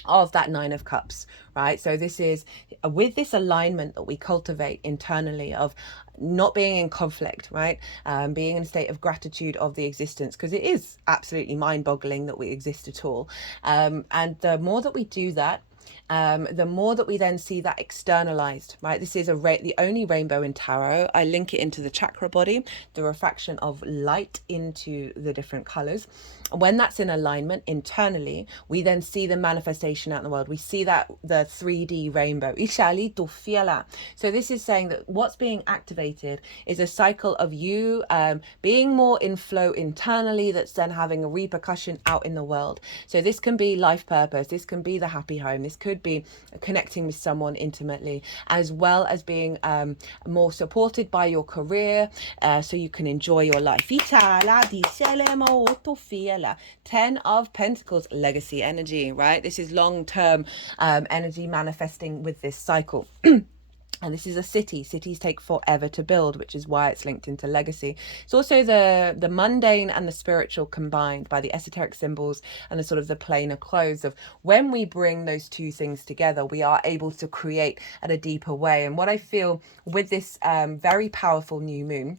of that 9 of Cups, right? So this is with this alignment that we cultivate internally of not being in conflict, right? Being in a state of gratitude of the existence, because it is absolutely mind-boggling that we exist at all. And the more that we do that, the more that we then see that externalized, right? This is the only rainbow in tarot. I link it into the chakra body, the refraction of light into the different colors. When that's in alignment internally, we then see the manifestation out in the world. We see that the 3D rainbow. So this is saying that what's being activated is a cycle of you being more in flow internally, that's then having a repercussion out in the world. So this can be life purpose, this can be the happy home, this could be connecting with someone intimately, as well as being more supported by your career, so you can enjoy your life. 10 of Pentacles, legacy energy, right? This is long-term energy manifesting with this cycle. And this is a city. Cities take forever to build, which is why it's linked into legacy. It's also the mundane and the spiritual combined by the esoteric symbols and the sort of the plainer clothes of when we bring those two things together, we are able to create at a deeper way. And what I feel with this very powerful new moon,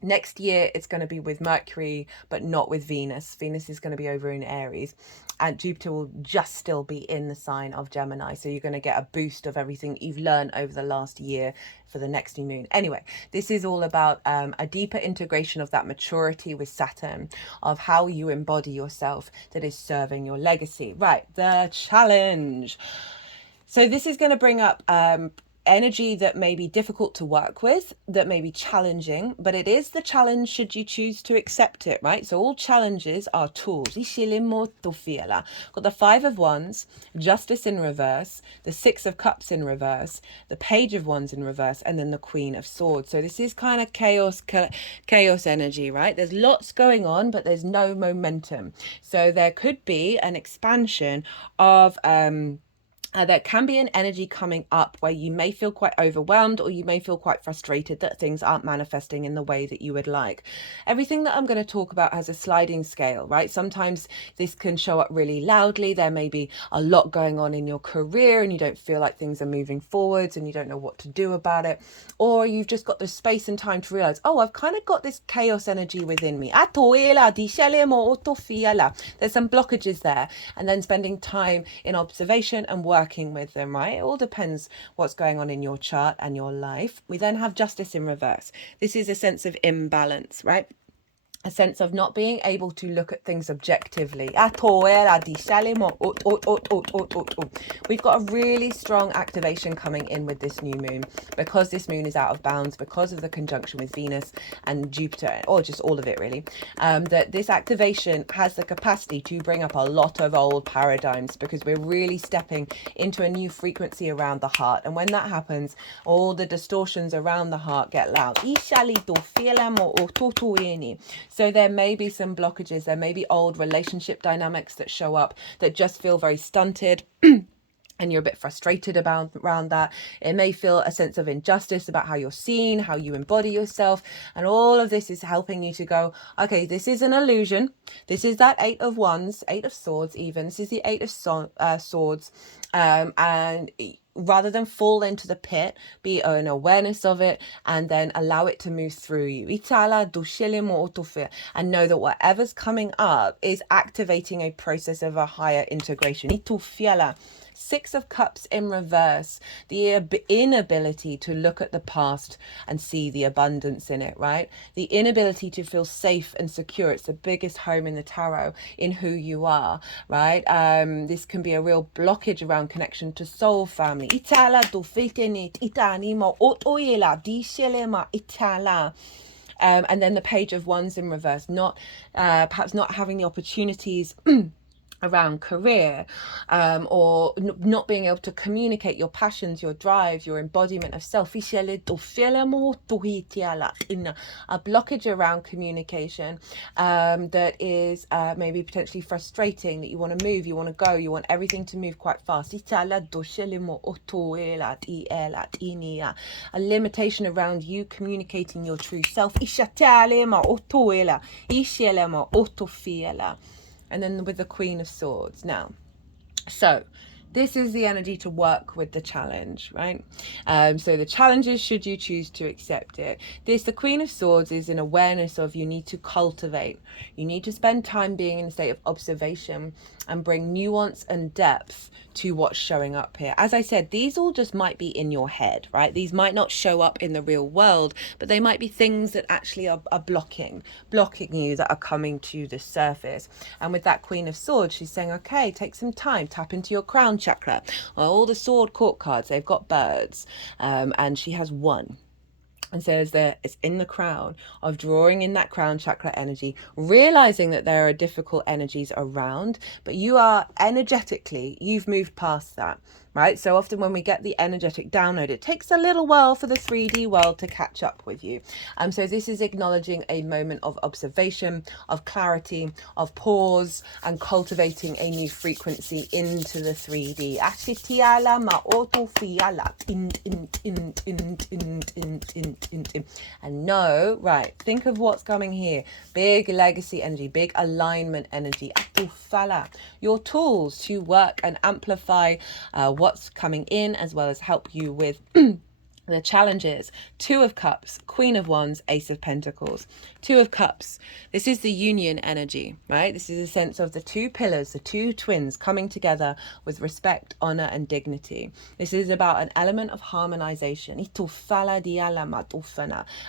next year it's going to be with Mercury, but not with Venus. Venus is going to be over in Aries, and Jupiter will just still be in the sign of Gemini. So you're going to get a boost of everything you've learned over the last year for the next new moon. Anyway, this is all about a deeper integration of that maturity with Saturn, of how you embody yourself that is serving your legacy. Right, the challenge. So this is going to bring up energy that may be difficult to work with, that may be challenging, but it is the challenge should you choose to accept it, right? So all challenges are tools. Got the 5 of Wands, Justice in reverse, the 6 of Cups in reverse, the Page of Wands in reverse, and then the Queen of Swords. So this is kind of chaos energy, right? There's lots going on, but there's no momentum. So there could be an expansion of there can be an energy coming up where you may feel quite overwhelmed, or you may feel quite frustrated that things aren't manifesting in the way that you would like. Everything that I'm going to talk about has a sliding scale, right? Sometimes this can show up really loudly. There may be a lot going on in your career and you don't feel like things are moving forwards and you don't know what to do about it. Or you've just got the space and time to realize, oh, I've kind of got this chaos energy within me. There's some blockages there. And then spending time in observation and working with them, right? It all depends what's going on in your chart and your life. We then have Justice in reverse. This is a sense of imbalance, right? A sense of not being able to look at things objectively. We've got a really strong activation coming in with this new moon, because this moon is out of bounds, because of the conjunction with Venus and Jupiter, or just all of it really, that this activation has the capacity to bring up a lot of old paradigms, because we're really stepping into a new frequency around the heart. And when that happens, all the distortions around the heart get loud. So there may be some blockages, there may be old relationship dynamics that show up that just feel very stunted. And you're a bit frustrated around that. It may feel a sense of injustice about how you're seen, how you embody yourself. And all of this is helping you to go, okay, this is an illusion. This is that 8 of Wands, 8 of Swords even. This is the 8 of Swords. And rather than fall into the pit, be an awareness of it, and then allow it to move through you. And know that whatever's coming up is activating a process of a higher integration. 6 of Cups in reverse, the inability to look at the past and see the abundance in it, right? The inability to feel safe and secure. It's the biggest home in the tarot in who you are, right? This can be a real blockage around connection to soul family. And then the Page of Wands in reverse, perhaps not having the opportunities around career, or not being able to communicate your passions, your drives, your embodiment of self. A blockage around communication that is maybe potentially frustrating, that you want to move, you want to go, you want everything to move quite fast. A limitation around you communicating your true self. And then with the Queen of Swords. Now, so this is the energy to work with the challenge, right? So the challenges, should you choose to accept it. The Queen of Swords is an awareness of, you need to cultivate. You need to spend time being in a state of observation and bring nuance and depth to what's showing up here. As I said, these all just might be in your head, right? These might not show up in the real world, but they might be things that actually are blocking you, that are coming to the surface. And with that Queen of Swords, she's saying, okay, take some time, tap into your crown chakra. Well, all the sword court cards, they've got birds, and she has one. And so it's in the crown of drawing in that crown chakra energy, realizing that there are difficult energies around, but you are energetically, you've moved past that, right? So often when we get the energetic download, it takes a little while for the 3D world to catch up with you. So this is acknowledging a moment of observation, of clarity, of pause, and cultivating a new frequency into the 3D. And know, right, think of what's coming here. Big legacy energy, big alignment energy. Your tools to work and amplify what's coming in, as well as help you with the challenges. Two of Cups, Queen of Wands, Ace of Pentacles. Two of Cups, this is the union energy, right? This is a sense of the two pillars, the two twins coming together with respect, honor, and dignity. This is about an element of harmonization,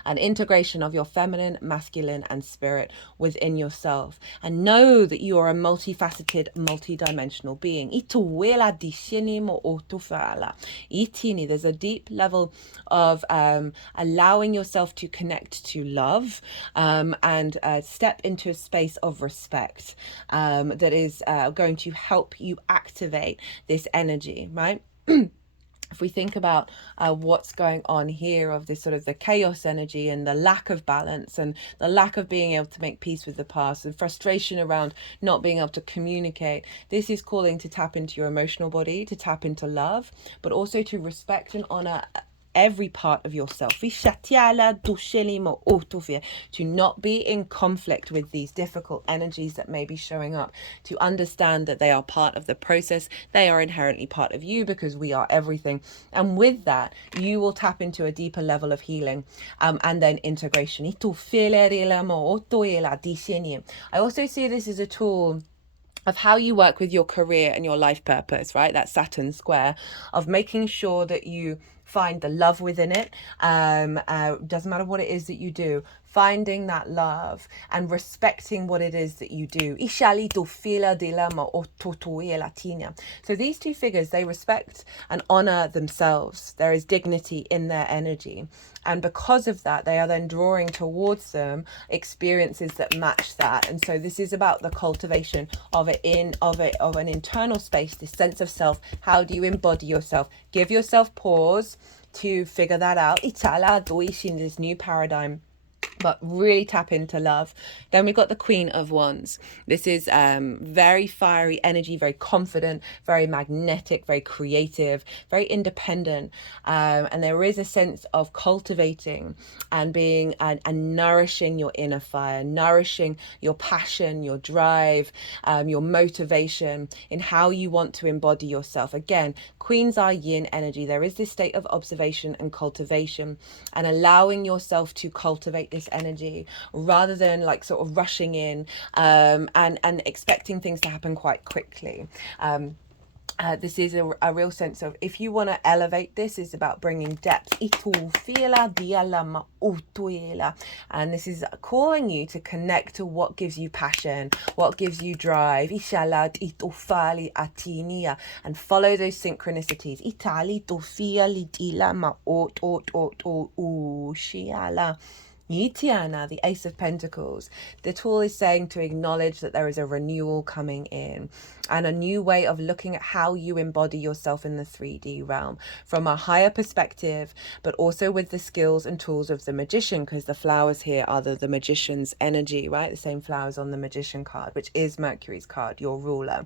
an integration of your feminine, masculine, and spirit within yourself. And know that you are a multifaceted, multi-dimensional being. There's a deep level of allowing yourself to connect to love, and step into a space of respect that is going to help you activate this energy, right? If we think about what's going on here, of this sort of the chaos energy and the lack of balance and the lack of being able to make peace with the past and frustration around not being able to communicate, this is calling to tap into your emotional body, to tap into love, but also to respect and honor every part of yourself, to not be in conflict with these difficult energies that may be showing up, to understand that they are part of the process, they are inherently part of you, because we are everything. And with that, you will tap into a deeper level of healing, and then integration. I also see this as a tool of how you work with your career and your life purpose, right? That Saturn square of making sure that you find the love within it. Doesn't matter what it is that you do, finding that love and respecting what it is that you do. So these two figures, they respect and honor themselves. There is dignity in their energy. And because of that, they are then drawing towards them experiences that match that. And so this is about the cultivation of an internal space, this sense of self. How do you embody yourself? Give yourself pause to figure that out. In this new paradigm, but really tap into love. Then we've got the Queen of Wands. This is very fiery energy, very confident, very magnetic, very creative, very independent. And there is a sense of cultivating and being and nourishing your inner fire, nourishing your passion, your drive, your motivation in how you want to embody yourself. Again, queens are yin energy. There is this state of observation and cultivation, and allowing yourself to cultivate this energy rather than like sort of rushing in and expecting things to happen quite quickly. This is a real sense of, if you want to elevate this, is about bringing depth. And this is calling you to connect to what gives you passion, what gives you drive. And follow those synchronicities. Yitiana, the Ace of Pentacles. The tool is saying to acknowledge that there is a renewal coming in and a new way of looking at how you embody yourself in the 3D realm from a higher perspective, but also with the skills and tools of the magician, because the flowers here are the magician's energy, right? The same flowers on the magician card, which is Mercury's card, your ruler.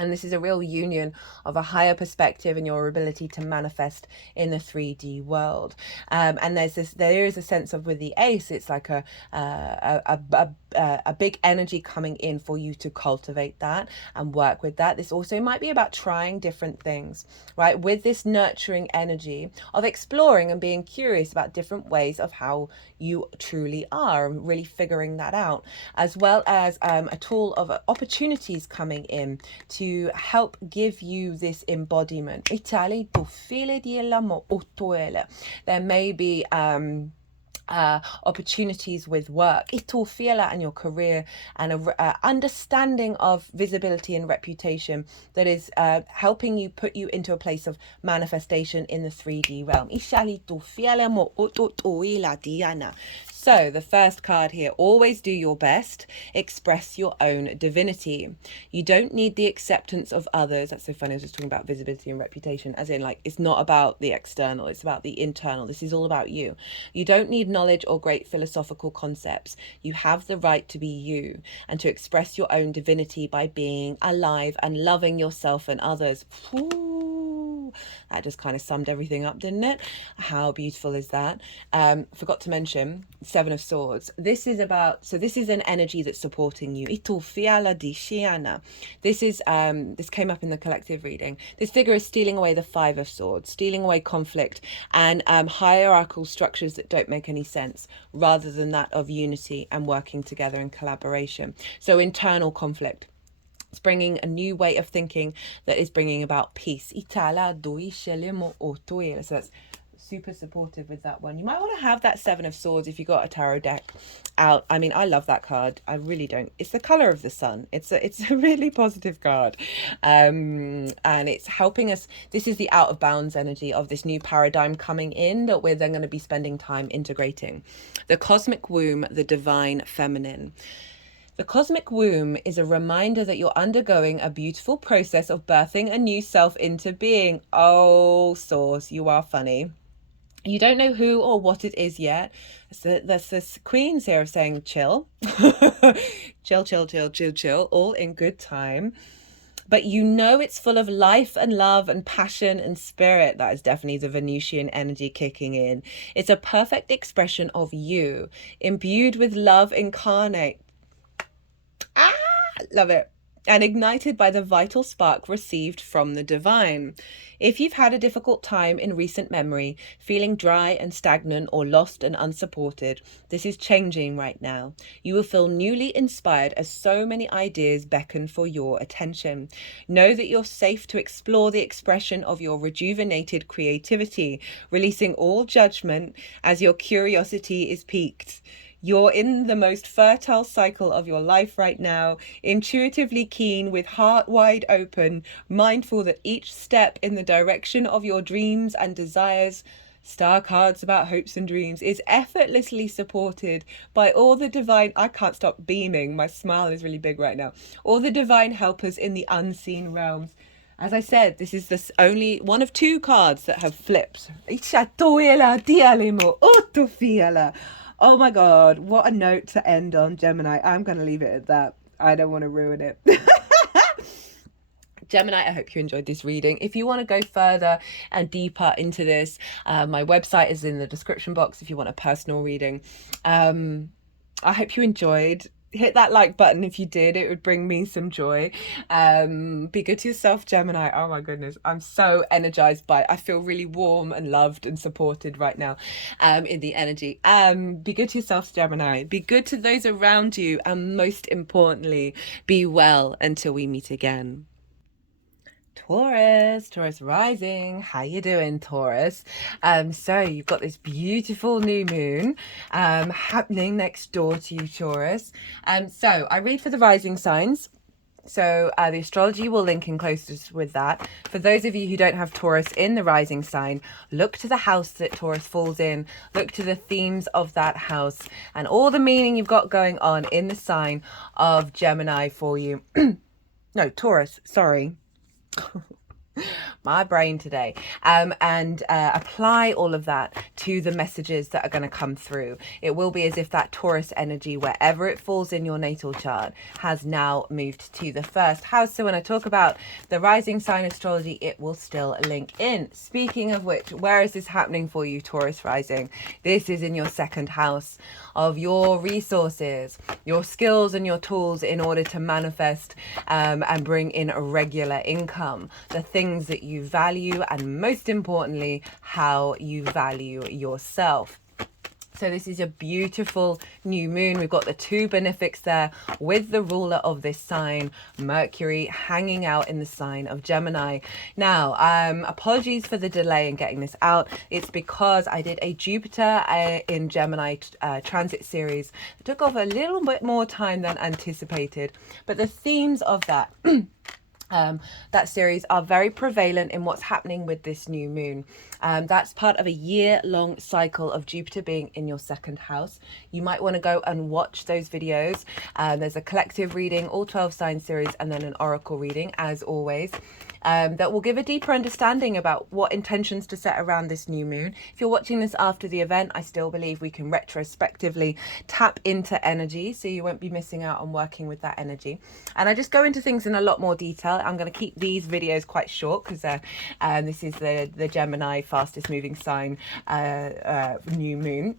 And this is a real union of a higher perspective and your ability to manifest in the 3D world. And there is a sense of, with the ace, it's like a big energy coming in for you to cultivate that and work with that. This also might be about trying different things, right? With this nurturing energy of exploring and being curious about different ways of how you truly are, and really figuring that out, as well as a tool of opportunities coming in to help give you this embodiment. There may be opportunities with work and your career, and a understanding of visibility and reputation that is helping you, put you into a place of manifestation in the 3D realm. So the first card here, always do your best, express your own divinity. You don't need the acceptance of others. That's so funny, I was just talking about visibility and reputation, as in, like, it's not about the external, it's about the internal. This is all about you. You don't need knowledge or great philosophical concepts. You have the right to be you and to express your own divinity by being alive and loving yourself and others. Ooh, that just kind of summed everything up, didn't it? How beautiful is that? Forgot to mention Seven of Swords. This is about, so this is an energy that's supporting you. This is this came up in the collective reading. This figure is stealing away the Five of Swords, stealing away conflict and hierarchical structures that don't make any sense, rather than that of unity and working together in collaboration. So internal conflict. It's bringing a new way of thinking that is bringing about peace. So that's super supportive with that one. You might want to have that Seven of Swords if you got a tarot deck out. I mean, I love that card. I really don't. It's the color of the sun. It's a really positive card, and it's helping us. This is the out of bounds energy of this new paradigm coming in that we're then going to be spending time integrating. The cosmic womb, the divine feminine. The cosmic womb is a reminder that you're undergoing a beautiful process of birthing a new self into being. Oh, Source, you are funny. You don't know who or what it is yet. So there's this queens here of saying chill. chill, all in good time. But you know it's full of life and love and passion and spirit. That is definitely the Venusian energy kicking in. It's a perfect expression of you, imbued with love incarnate. Love it. And ignited by the vital spark received from the divine. If you've had a difficult time in recent memory, feeling dry and stagnant or lost and unsupported, this is changing right now. You will feel newly inspired as so many ideas beckon for your attention. Know that you're safe to explore the expression of your rejuvenated creativity, releasing all judgment as your curiosity is piqued. You're in the most fertile cycle of your life right now, intuitively keen, with heart wide open, mindful that each step in the direction of your dreams and desires, star cards about hopes and dreams, is effortlessly supported by all the divine, I can't stop beaming, my smile is really big right now, all the divine helpers in the unseen realms. As I said, this is the only one of two cards that have flipped. Oh my God, what a note to end on, Gemini. I'm going to leave it at that. I don't want to ruin it. Gemini, I hope you enjoyed this reading. If you want to go further and deeper into this, my website is in the description box if you want a personal reading. I hope you enjoyed. Hit that like button if you did. It would bring me some joy. Be good to yourself, Gemini. Oh my goodness, I'm so energized by it. I feel really warm and loved and supported right now in the energy. Be good to yourself, Gemini. Be good to those around you, and most importantly, be well until we meet again. Taurus rising. How you doing, Taurus? So you've got this beautiful new moon happening next door to you, Taurus. So I read for the rising signs. So the astrology will link in closest with that. For those of you who don't have Taurus in the rising sign, look to the house that Taurus falls in. Look to the themes of that house and all the meaning you've got going on in the sign of Gemini for you. No, Taurus, sorry. my brain today, and apply all of that to the messages that are going to come through. It will be as if that Taurus energy, wherever it falls in your natal chart, has now moved to the first house. So when I talk about the rising sign astrology, it will still link in. Speaking of which, where is this happening for you, Taurus rising? This is in your second house of your resources, your skills and your tools in order to manifest and bring in a regular income, the things that you value, and most importantly, how you value yourself. So this is a beautiful new moon. We've got the two benefics there with the ruler of this sign, Mercury, hanging out in the sign of Gemini. Now, apologies for the delay in getting this out. It's because I did a Jupiter in Gemini transit series. It took off a little bit more time than anticipated, but the themes of that that series are very prevalent in what's happening with this new moon. That's part of a year-long cycle of Jupiter being in your second house. You might want to go and watch those videos. There's a collective reading, all 12 sign series, and then an oracle reading, as always. That will give a deeper understanding about what intentions to set around this new moon. If you're watching this after the event, I still believe we can retrospectively tap into energy, so you won't be missing out on working with that energy. And I just go into things in a lot more detail. I'm going to keep these videos quite short because this is the Gemini fastest moving sign new moon.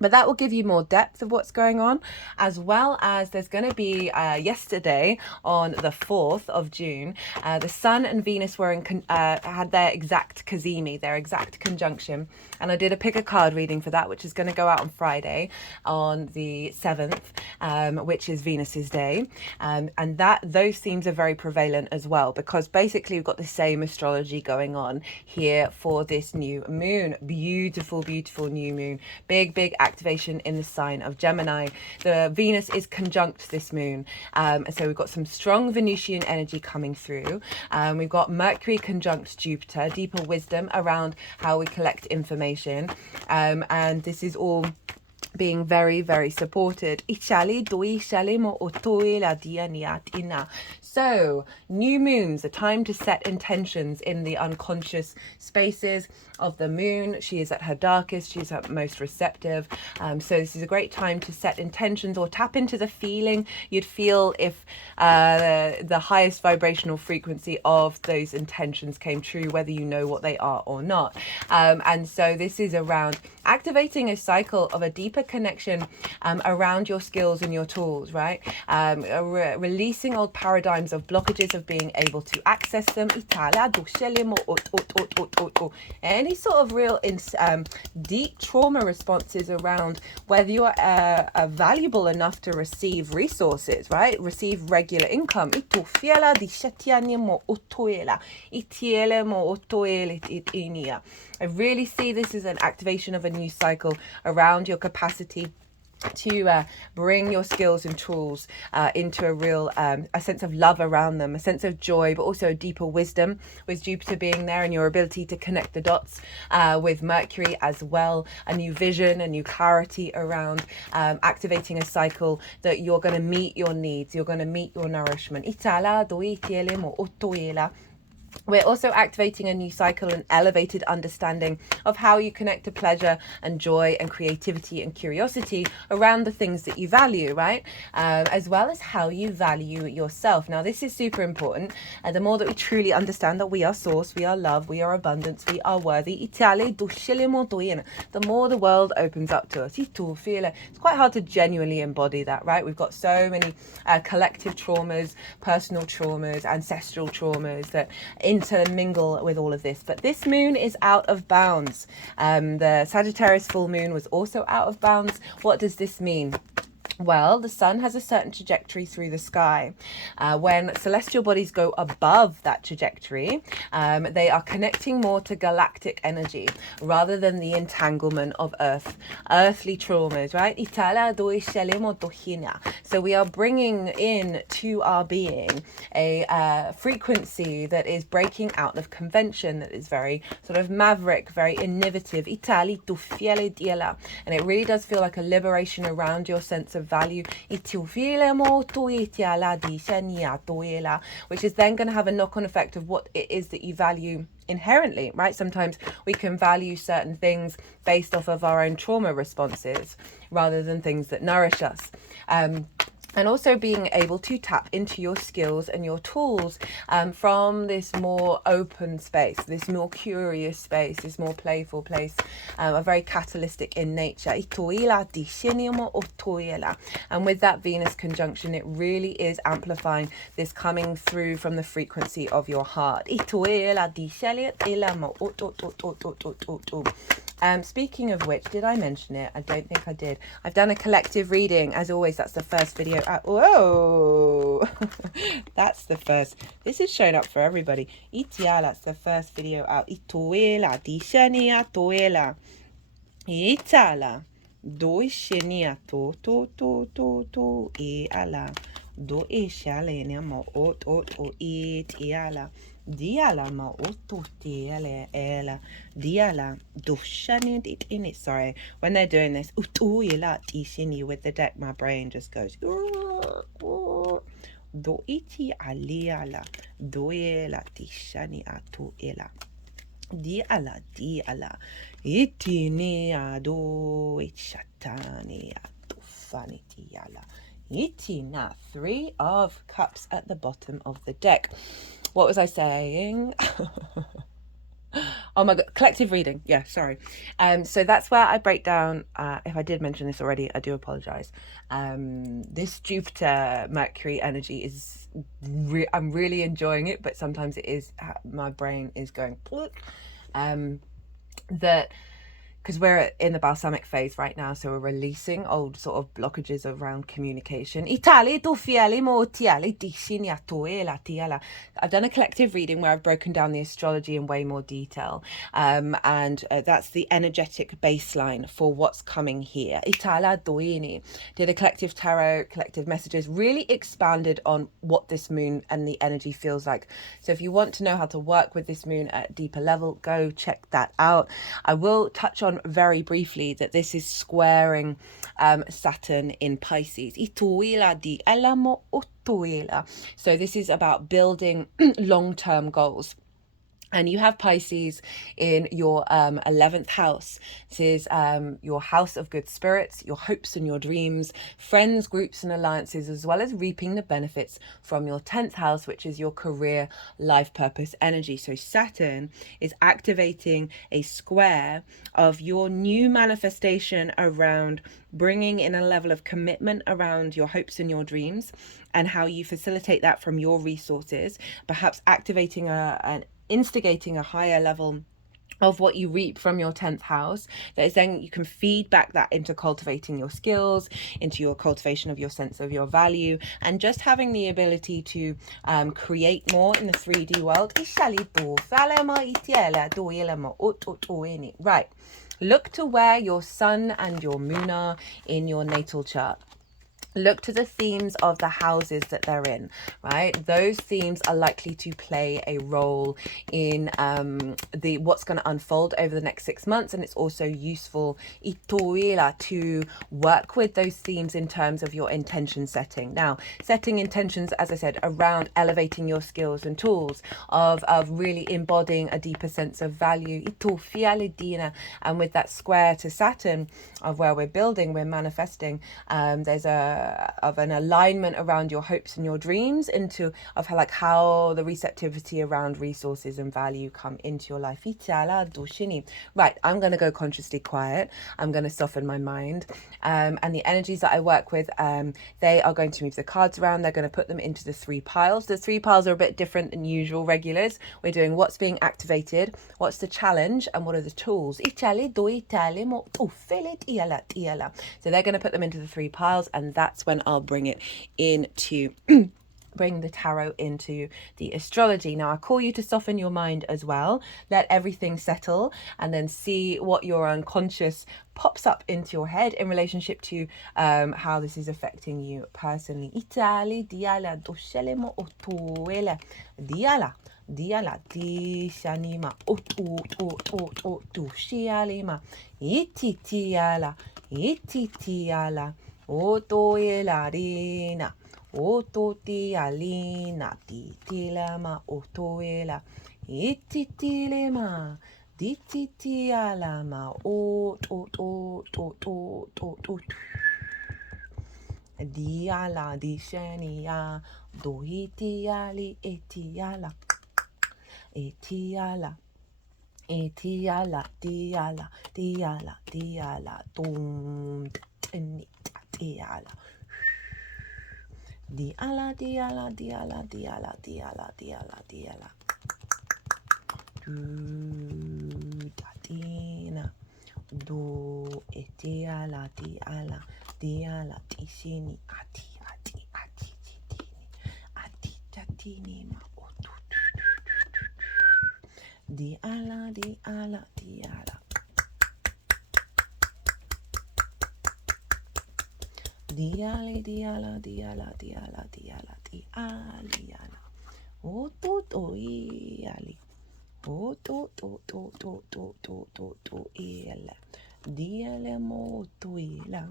But that will give you more depth of what's going on, as well as there's going to be yesterday on the 4th of June, the Sun and Venus were had their exact cazimi, their exact conjunction. And I did a pick a card reading for that, which is going to go out on Friday on the 7th, which is Venus's day. And those themes are very prevalent as well, because basically we've got the same astrology going on here for this new moon. Beautiful, beautiful new moon. Big activation in the sign of Gemini. The Venus is conjunct this moon, so we've got some strong Venusian energy coming through. We've got Mercury conjunct Jupiter, deeper wisdom around how we collect information, and this is all being very, very supported. So, new moons, a time to set intentions in the unconscious spaces of the moon. She is at her darkest, she's at most receptive. So this is a great time to set intentions or tap into the feeling you'd feel if the highest vibrational frequency of those intentions came true, whether you know what they are or not. And so this is around activating a cycle of a deeper connection around your skills and your tools, right? Releasing old paradigms of blockages of being able to access them. Any sort of real deep trauma responses around whether you are valuable enough to receive resources, right? Receive regular income. I really see this as an activation of a new cycle around your capacity to bring your skills and tools into a real a sense of love around them, a sense of joy, but also a deeper wisdom with Jupiter being there and your ability to connect the dots with Mercury as well. A new vision, a new clarity around activating a cycle that you're going to meet your needs, you're going to meet your nourishment. We're also activating a new cycle and elevated understanding of how you connect to pleasure and joy and creativity and curiosity around the things that you value, right? As well as how you value yourself. Now, this is super important. The more that we truly understand that we are source, we are love, we are abundance, we are worthy, the more the world opens up to us. It's quite hard to genuinely embody that, right? We've got so many collective traumas, personal traumas, ancestral traumas that intermingle with all of this. But this moon is out of bounds. The Sagittarius full moon was also out of bounds. What does this mean? Well, the sun has a certain trajectory through the sky. When celestial bodies go above that trajectory, they are connecting more to galactic energy rather than the entanglement of earthly traumas, right? So we are bringing in to our being a frequency that is breaking out of convention, that is very sort of maverick, very innovative. And it really does feel like a liberation around your sense of of value, which is then going to have a knock-on effect of what it is that you value inherently, right? Sometimes we can value certain things based off of our own trauma responses rather than things that nourish us. And also being able to tap into your skills and your tools from this more open space, this more curious space, this more playful place, a very catalytic in nature. And with that Venus conjunction, it really is amplifying this coming through from the frequency of your heart. Speaking of which, did I mention it? I don't think I did. I've done a collective reading. As always, that's the first video out. Whoa! That's the first. This is showing up for everybody. That's the first video out. Ituela, dishania toela. Itala. Do ishenia to eala. Do ishalenia mo ot it eala. Diala ma ututiele ela diala dushanid it in it. Sorry, when they're doing this utuila tishini with the deck, my brain just goes do iti aliala doela tishani atuela diala itini ado itchatani atufani tiala itina. 3 of Cups at the bottom of the deck. What was I saying? Oh my God, collective reading. Yeah, sorry. So that's where I break down, if I did mention this already, I do apologize. This Jupiter Mercury energy is, I'm really enjoying it, but sometimes it is, my brain is going, that, because we're in the balsamic phase right now, so we're releasing old sort of blockages around communication. I've done a collective reading where I've broken down the astrology in way more detail, and that's the energetic baseline for what's coming here. Did a collective tarot, collective messages, really expanded on what this moon and the energy feels like. So if you want to know how to work with this moon at a deeper level, go check that out. I will touch on very briefly that this is squaring Saturn in Pisces. So this is about building long-term goals. And you have Pisces in your 11th house. This is your house of good spirits, your hopes and your dreams, friends, groups and alliances, as well as reaping the benefits from your 10th house, which is your career, life purpose energy. So Saturn is activating a square of your new manifestation around bringing in a level of commitment around your hopes and your dreams and how you facilitate that from your resources, perhaps activating instigating a higher level of what you reap from your 10th house, that is then you can feed back that into cultivating your skills, into your cultivation of your sense of your value, and just having the ability to create more in the 3D world. Right, look to where your sun and your moon are in your natal chart. Look to the themes of the houses that they're in, right? Those themes are likely to play a role in what's going to unfold over the next 6 months. And it's also useful to work with those themes in terms of your intention setting. Now, setting intentions, as I said, around elevating your skills and tools, of really embodying a deeper sense of value. And with that square to Saturn of where we're building, we're manifesting, there's an alignment around your hopes and your dreams of how the receptivity around resources and value come into your life. Right, I'm going to go consciously quiet. I'm going to soften my mind, and the energies that I work with, they are going to move the cards around. They're going to put them into the 3 piles. The 3 piles are a bit different than usual regulars. We're doing what's being activated, what's the challenge, and what are the tools. So they're going to put them into the 3 piles, and that's when I'll bring it into bring the tarot into the astrology. Now I call you to soften your mind as well, let everything settle, and then see what your unconscious pops up into your head in relationship to how this is affecting you personally. Diala di shanima tu shialima ititiala otoela rina, ototialina, titilama, otoela, ititilema, dititialama, o. Diala dishenia dohitiali etiala etiala etiala diala diala diala dum diala diala diala diala diala diala diala diala datina do etiala diala diala tisini ati tatini ma otu diala diala diala diale diala diala diala diala diala otu toiali otu to ela diale mo toila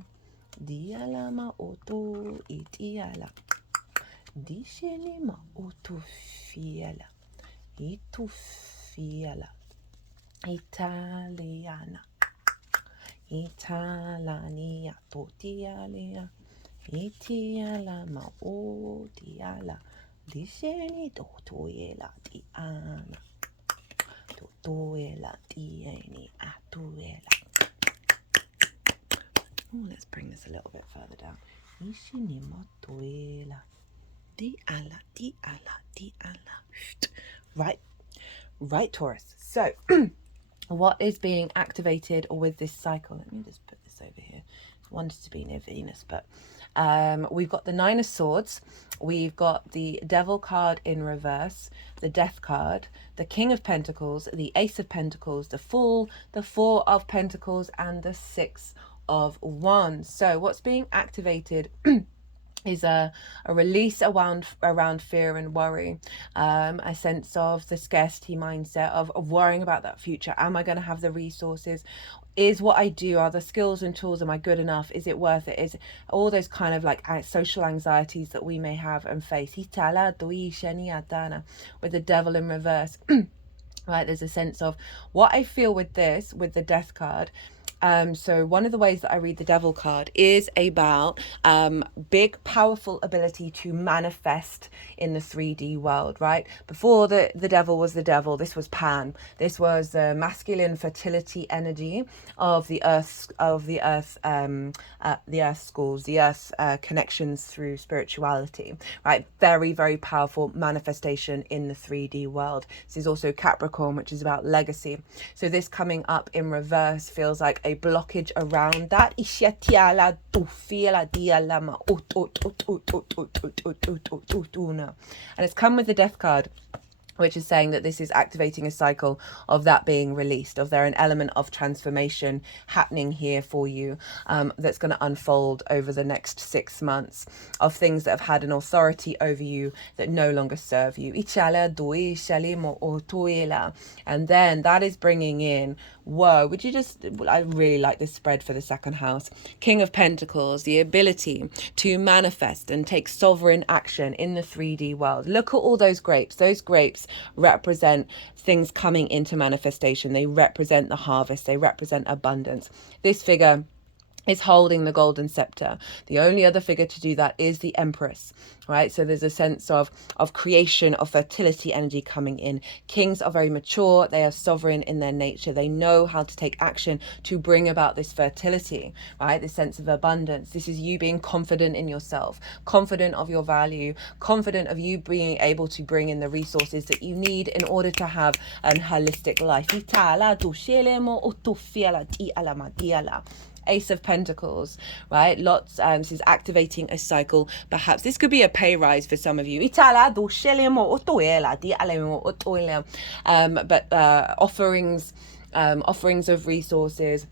diala ma otu itiala disheni ma otu fiela itu fiela italiana italania totialia itiala ma otiala disheni totoela diana totoela diani atuela. Oh, let's bring this a little bit further down. Ishini motoela diala diala diala. Right, Taurus. So what is being activated with this cycle? Let me just put this over here. I wanted to be near Venus, but we've got the Nine of Swords, we've got the Devil card in reverse, the Death card, the King of Pentacles, the Ace of Pentacles, the Fool, the Four of Pentacles, and the Six of Wands. So what's being activated is a release around fear and worry, a sense of the scarcity mindset of worrying about that future. Am I going to have the resources? Is what I do, are the skills and tools, am I good enough? Is it worth it? Is all those kind of like social anxieties that we may have and face. With the Devil in reverse. Right, there's a sense of what I feel with this, with the Death card. So one of the ways that I read the Devil card is about big, powerful ability to manifest in the 3D world, right? Before the Devil was the Devil, this was Pan. This was the masculine fertility energy of the earth, the earth schools, the earth connections through spirituality, right? Very, very powerful manifestation in the 3D world. This is also Capricorn, which is about legacy. So this coming up in reverse feels like a blockage around that. And it's come with the Death card, which is saying that this is activating a cycle of that being released, of there an element of transformation happening here for you, that's going to unfold over the next 6 months, of things that have had an authority over you that no longer serve you. And then that is bringing in, whoa, would you just, I really like this spread for the second house. King of Pentacles, the ability to manifest and take sovereign action in the 3D world. Look at all those grapes. Those grapes represent things coming into manifestation. They represent the harvest. They represent abundance. This figure is holding the golden scepter. The only other figure to do that is the Empress, right? So there's a sense of creation, of fertility energy coming in. Kings are very mature. They are sovereign in their nature. They know how to take action to bring about this fertility, right? This sense of abundance. This is you being confident in yourself, confident of your value, confident of you being able to bring in the resources that you need in order to have an holistic life. Ace of Pentacles, right? Lots, this is activating a cycle. Perhaps this could be a pay rise for some of you. But offerings of resources,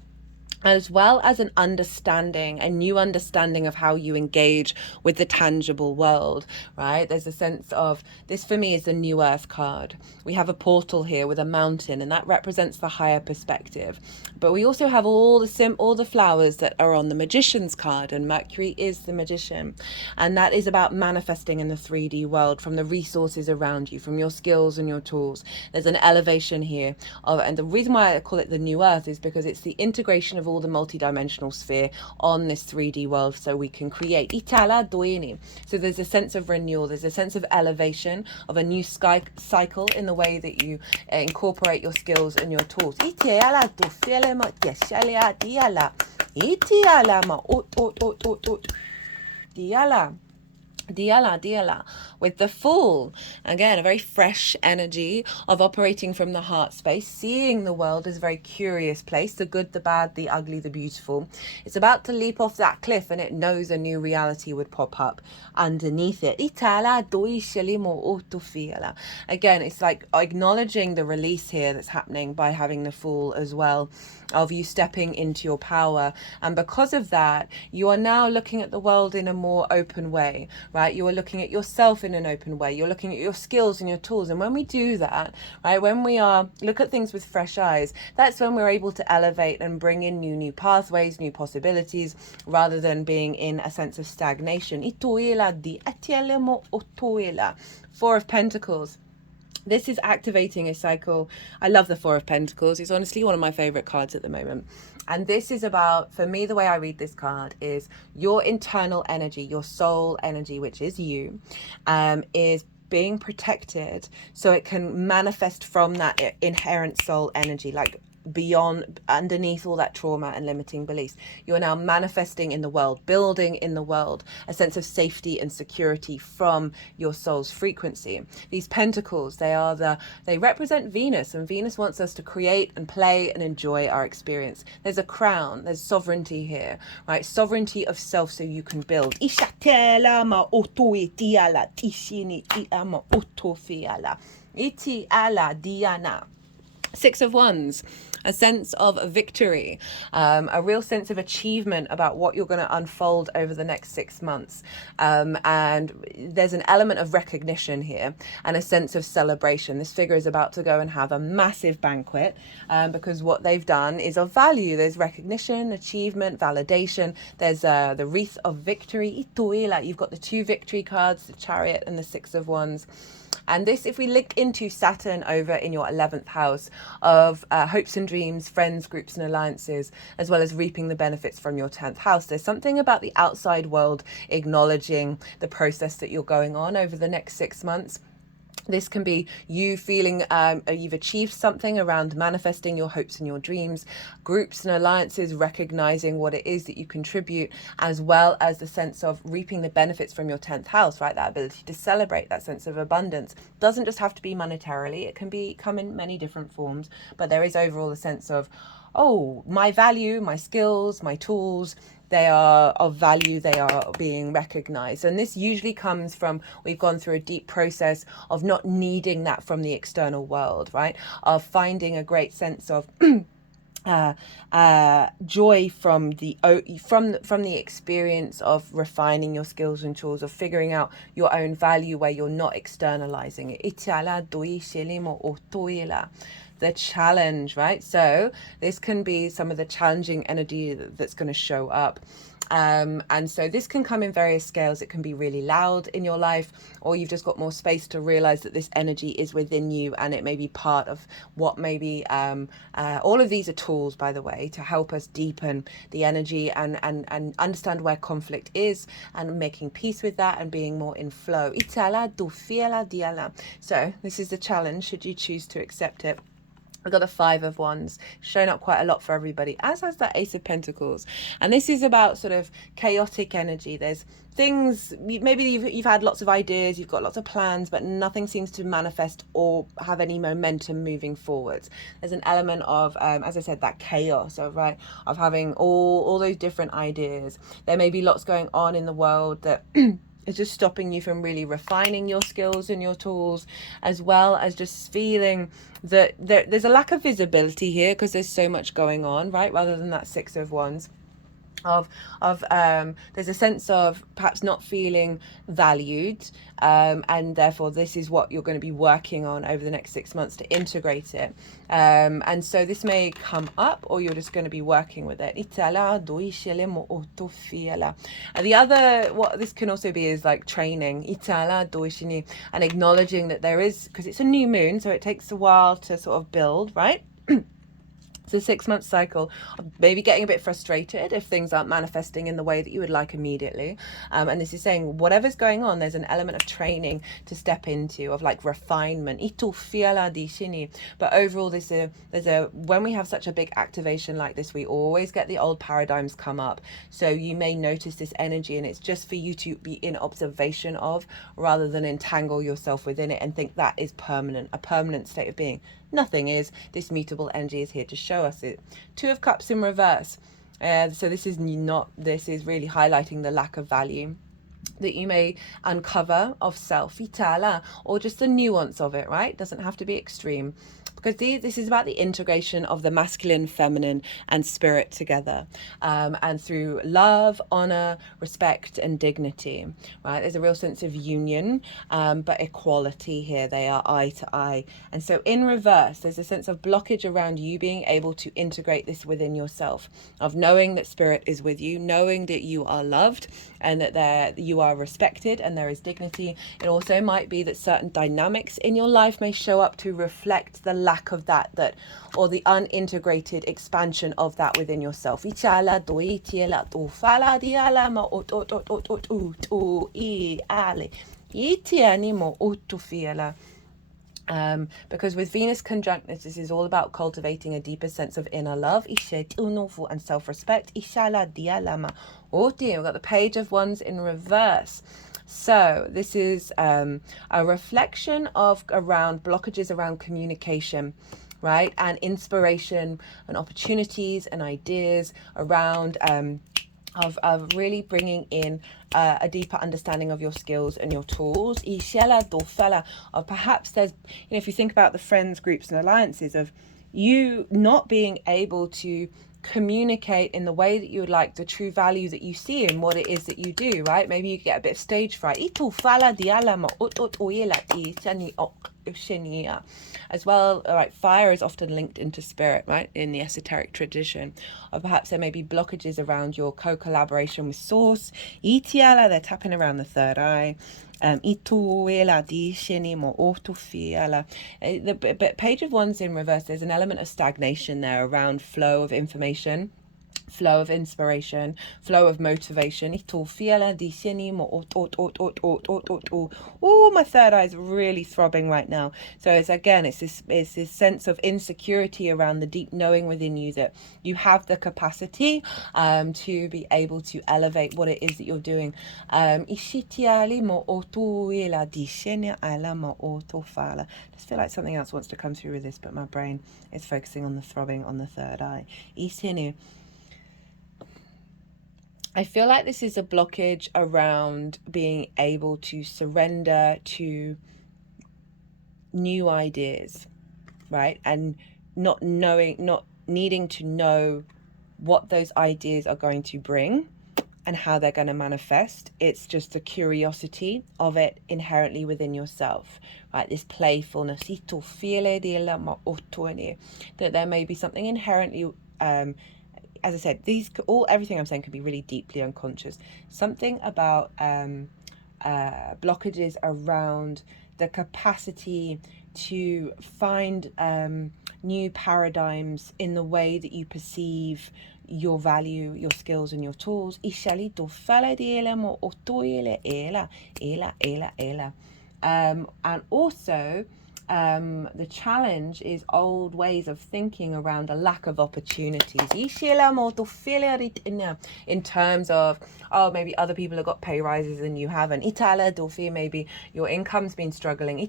as well as an understanding, a new understanding of how you engage with the tangible world, right? There's a sense of, this for me is the New Earth card. We have a portal here with a mountain, and that represents the higher perspective. But we also have all the flowers that are on the Magician's card, and Mercury is the magician. And that is about manifesting in the 3D world from the resources around you, from your skills and your tools. There's an elevation here and the reason why I call it the New Earth is because it's the integration of all the multidimensional sphere on this 3D world, so we can create. So there's a sense of renewal, there's a sense of elevation, of a new sky cycle in the way that you incorporate your skills and your tools. Diala, with the Fool. Again, a very fresh energy of operating from the heart space, seeing the world as a very curious place, the good, the bad, the ugly, the beautiful. It's about to leap off that cliff, and it knows a new reality would pop up underneath it. Again, it's like acknowledging the release here that's happening by having the Fool as well, of you stepping into your power. And because of that, you are now looking at the world in a more open way, right? You are looking at yourself in an open way. You're looking at your skills and your tools. And when we do that, right, when we look at things with fresh eyes, that's when we're able to elevate and bring in new pathways, new possibilities, rather than being in a sense of stagnation. Four of Pentacles. This is activating a cycle. I love the Four of Pentacles. It's honestly one of my favorite cards at the moment. And this is about, for me, the way I read this card is your internal energy, your soul energy, which is you, is being protected so it can manifest from that inherent soul energy, like beyond, underneath all that trauma and limiting beliefs. You are now manifesting in the world, building in the world a sense of safety and security from your soul's frequency. These pentacles, they represent Venus, and Venus wants us to create and play and enjoy our experience. There's a crown, there's sovereignty here, right? Sovereignty of self, so you can build. Six of Wands, a sense of victory, a real sense of achievement about what you're going to unfold over the next 6 months. And there's an element of recognition here and a sense of celebration. This figure is about to go and have a massive banquet because what they've done is of value. There's recognition, achievement, validation. There's the wreath of victory. You've got the 2 victory cards, the Chariot and the 6 of Wands. And this, if we look into Saturn over in your 11th house of hopes and dreams, friends, groups and alliances, as well as reaping the benefits from your 10th house, there's something about the outside world acknowledging the process that you're going on over the next 6 months. This can be you feeling you've achieved something around manifesting your hopes and your dreams, groups and alliances recognizing what it is that you contribute, as well as the sense of reaping the benefits from your 10th house, right? That ability to celebrate, that sense of abundance. Doesn't just have to be monetarily, it can come in many different forms, but there is overall a sense of, oh, my value, my skills, my tools, they are of value, they are being recognized. And this usually comes from, we've gone through a deep process of not needing that from the external world, right? Of finding a great sense of joy from the experience of refining your skills and tools, of figuring out your own value where you're not externalizing it. The challenge, right? So this can be some of the challenging energy that's going to show up. And so this can come in various scales. It can be really loud in your life, or you've just got more space to realize that this energy is within you, and it may be part of what maybe all of these are tools, by the way, to help us deepen the energy and understand where conflict is, and making peace with that and being more in flow. So this is the challenge, should you choose to accept it. I've got the 5 of Wands, shown up quite a lot for everybody, as has that Ace of Pentacles. And this is about sort of chaotic energy. There's things, maybe you've had lots of ideas, you've got lots of plans, but nothing seems to manifest or have any momentum moving forwards. There's an element of, as I said, that chaos, right, of having all those different ideas. There may be lots going on in the world that It's just stopping you from really refining your skills and your tools, as well as just feeling that there's a lack of visibility here because there's so much going on, right? Rather than that Six of Wands. There's a sense of perhaps not feeling valued, and therefore this is what you're going to be working on over the next 6 months to integrate it, and so this may come up, or you're just going to be working with it. And the other, what this can also be, is like training and acknowledging that there is, because it's a new moon, so it takes a while to sort of build, right? It's a 6 month cycle of maybe getting a bit frustrated if things aren't manifesting in the way that you would like immediately. And this is saying whatever's going on, there's an element of training to step into, of like refinement. But overall, when we have such a big activation like this, we always get the old paradigms come up. So you may notice this energy, and it's just for you to be in observation of, rather than entangle yourself within it and think that is permanent, a permanent state of being. Nothing is. This mutable energy is here to show us it. Two of Cups in reverse. So this is really highlighting the lack of value that you may uncover of self, or just the nuance of it, right? Doesn't have to be extreme. Because this is about the integration of the masculine, feminine, and spirit together, and through love, honor, respect, and dignity, right? There's a real sense of union, but equality here. They are eye to eye. And so in reverse, there's a sense of blockage around you being able to integrate this within yourself, of knowing that spirit is with you, knowing that you are loved, and that you are respected, and there is dignity. It also might be that certain dynamics in your life may show up to reflect the lack of that, or the unintegrated expansion of that within yourself. Because with Venus conjunct this is all about cultivating a deeper sense of inner love and self-respect. We've got the Page of Wands in reverse. So this is a reflection of around blockages around communication, right? And inspiration and opportunities and ideas around of really bringing in a deeper understanding of your skills and your tools. Of perhaps there's, if you think about the friends, groups and alliances, of you not being able to communicate in the way that you would like, the true value that you see in what it is that you do, right? Maybe you get a bit of stage fright. As well, all right, fire is often linked into spirit, right, in the esoteric tradition. Or perhaps there may be blockages around your co-collaboration with source. They're tapping around the third eye. The Page of Wands in reverse, there's an element of stagnation there around flow of information, flow of inspiration, flow of motivation. Oh, my third eye is really throbbing right now. So it's this sense of insecurity around the deep knowing within you that you have the capacity to be able to elevate what it is that you're doing. I just feel like something else wants to come through with this, but my brain is focusing on the throbbing on the third eye. I feel like this is a blockage around being able to surrender to new ideas, right? And not needing to know what those ideas are going to bring and how they're going to manifest. It's just the curiosity of it inherently within yourself, right? This playfulness, that there may be something inherently, as I said, everything I'm saying can be really deeply unconscious. Something about blockages around the capacity to find new paradigms in the way that you perceive your value, your skills and your tools. And also the challenge is old ways of thinking around a lack of opportunities. In terms of, oh, maybe other people have got pay rises and you haven't. Maybe your income's been struggling. And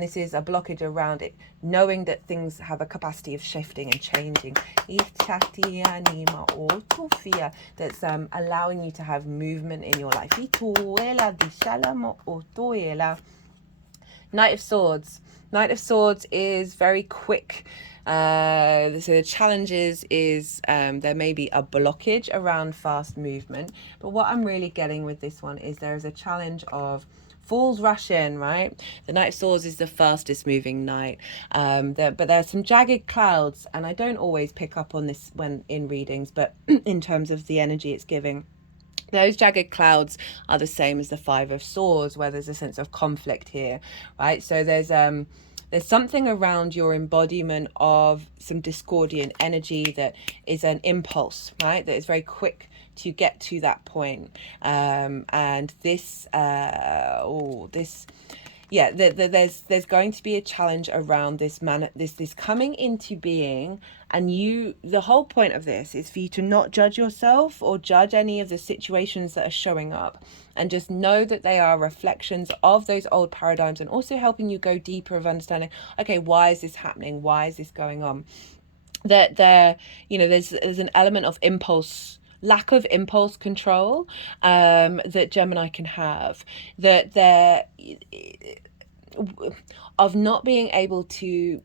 this is a blockage around it, knowing that things have a capacity of shifting and changing. That's allowing you to have movement in your life. Knight of Swords. Knight of Swords is very quick. So the challenges is there may be a blockage around fast movement. But what I'm really getting with this one is there is a challenge of fools rush in, right? The Knight of Swords is the fastest moving knight. But there's some jagged clouds, and I don't always pick up on this when in readings, but in terms of the energy it's giving. Those jagged clouds are the same as the Five of Swords, where there's a sense of conflict here, right? So there's something around your embodiment of some discordian energy that is an impulse, right? That is very quick to get to that point. And this, there's going to be a challenge around this this coming into being, and the whole point of this is for you to not judge yourself or judge any of the situations that are showing up, and just know that they are reflections of those old paradigms, and also helping you go deeper of understanding, okay, why is this happening? Why is this going on? That there's an element of lack of impulse control that Gemini can have, that they're of not being able to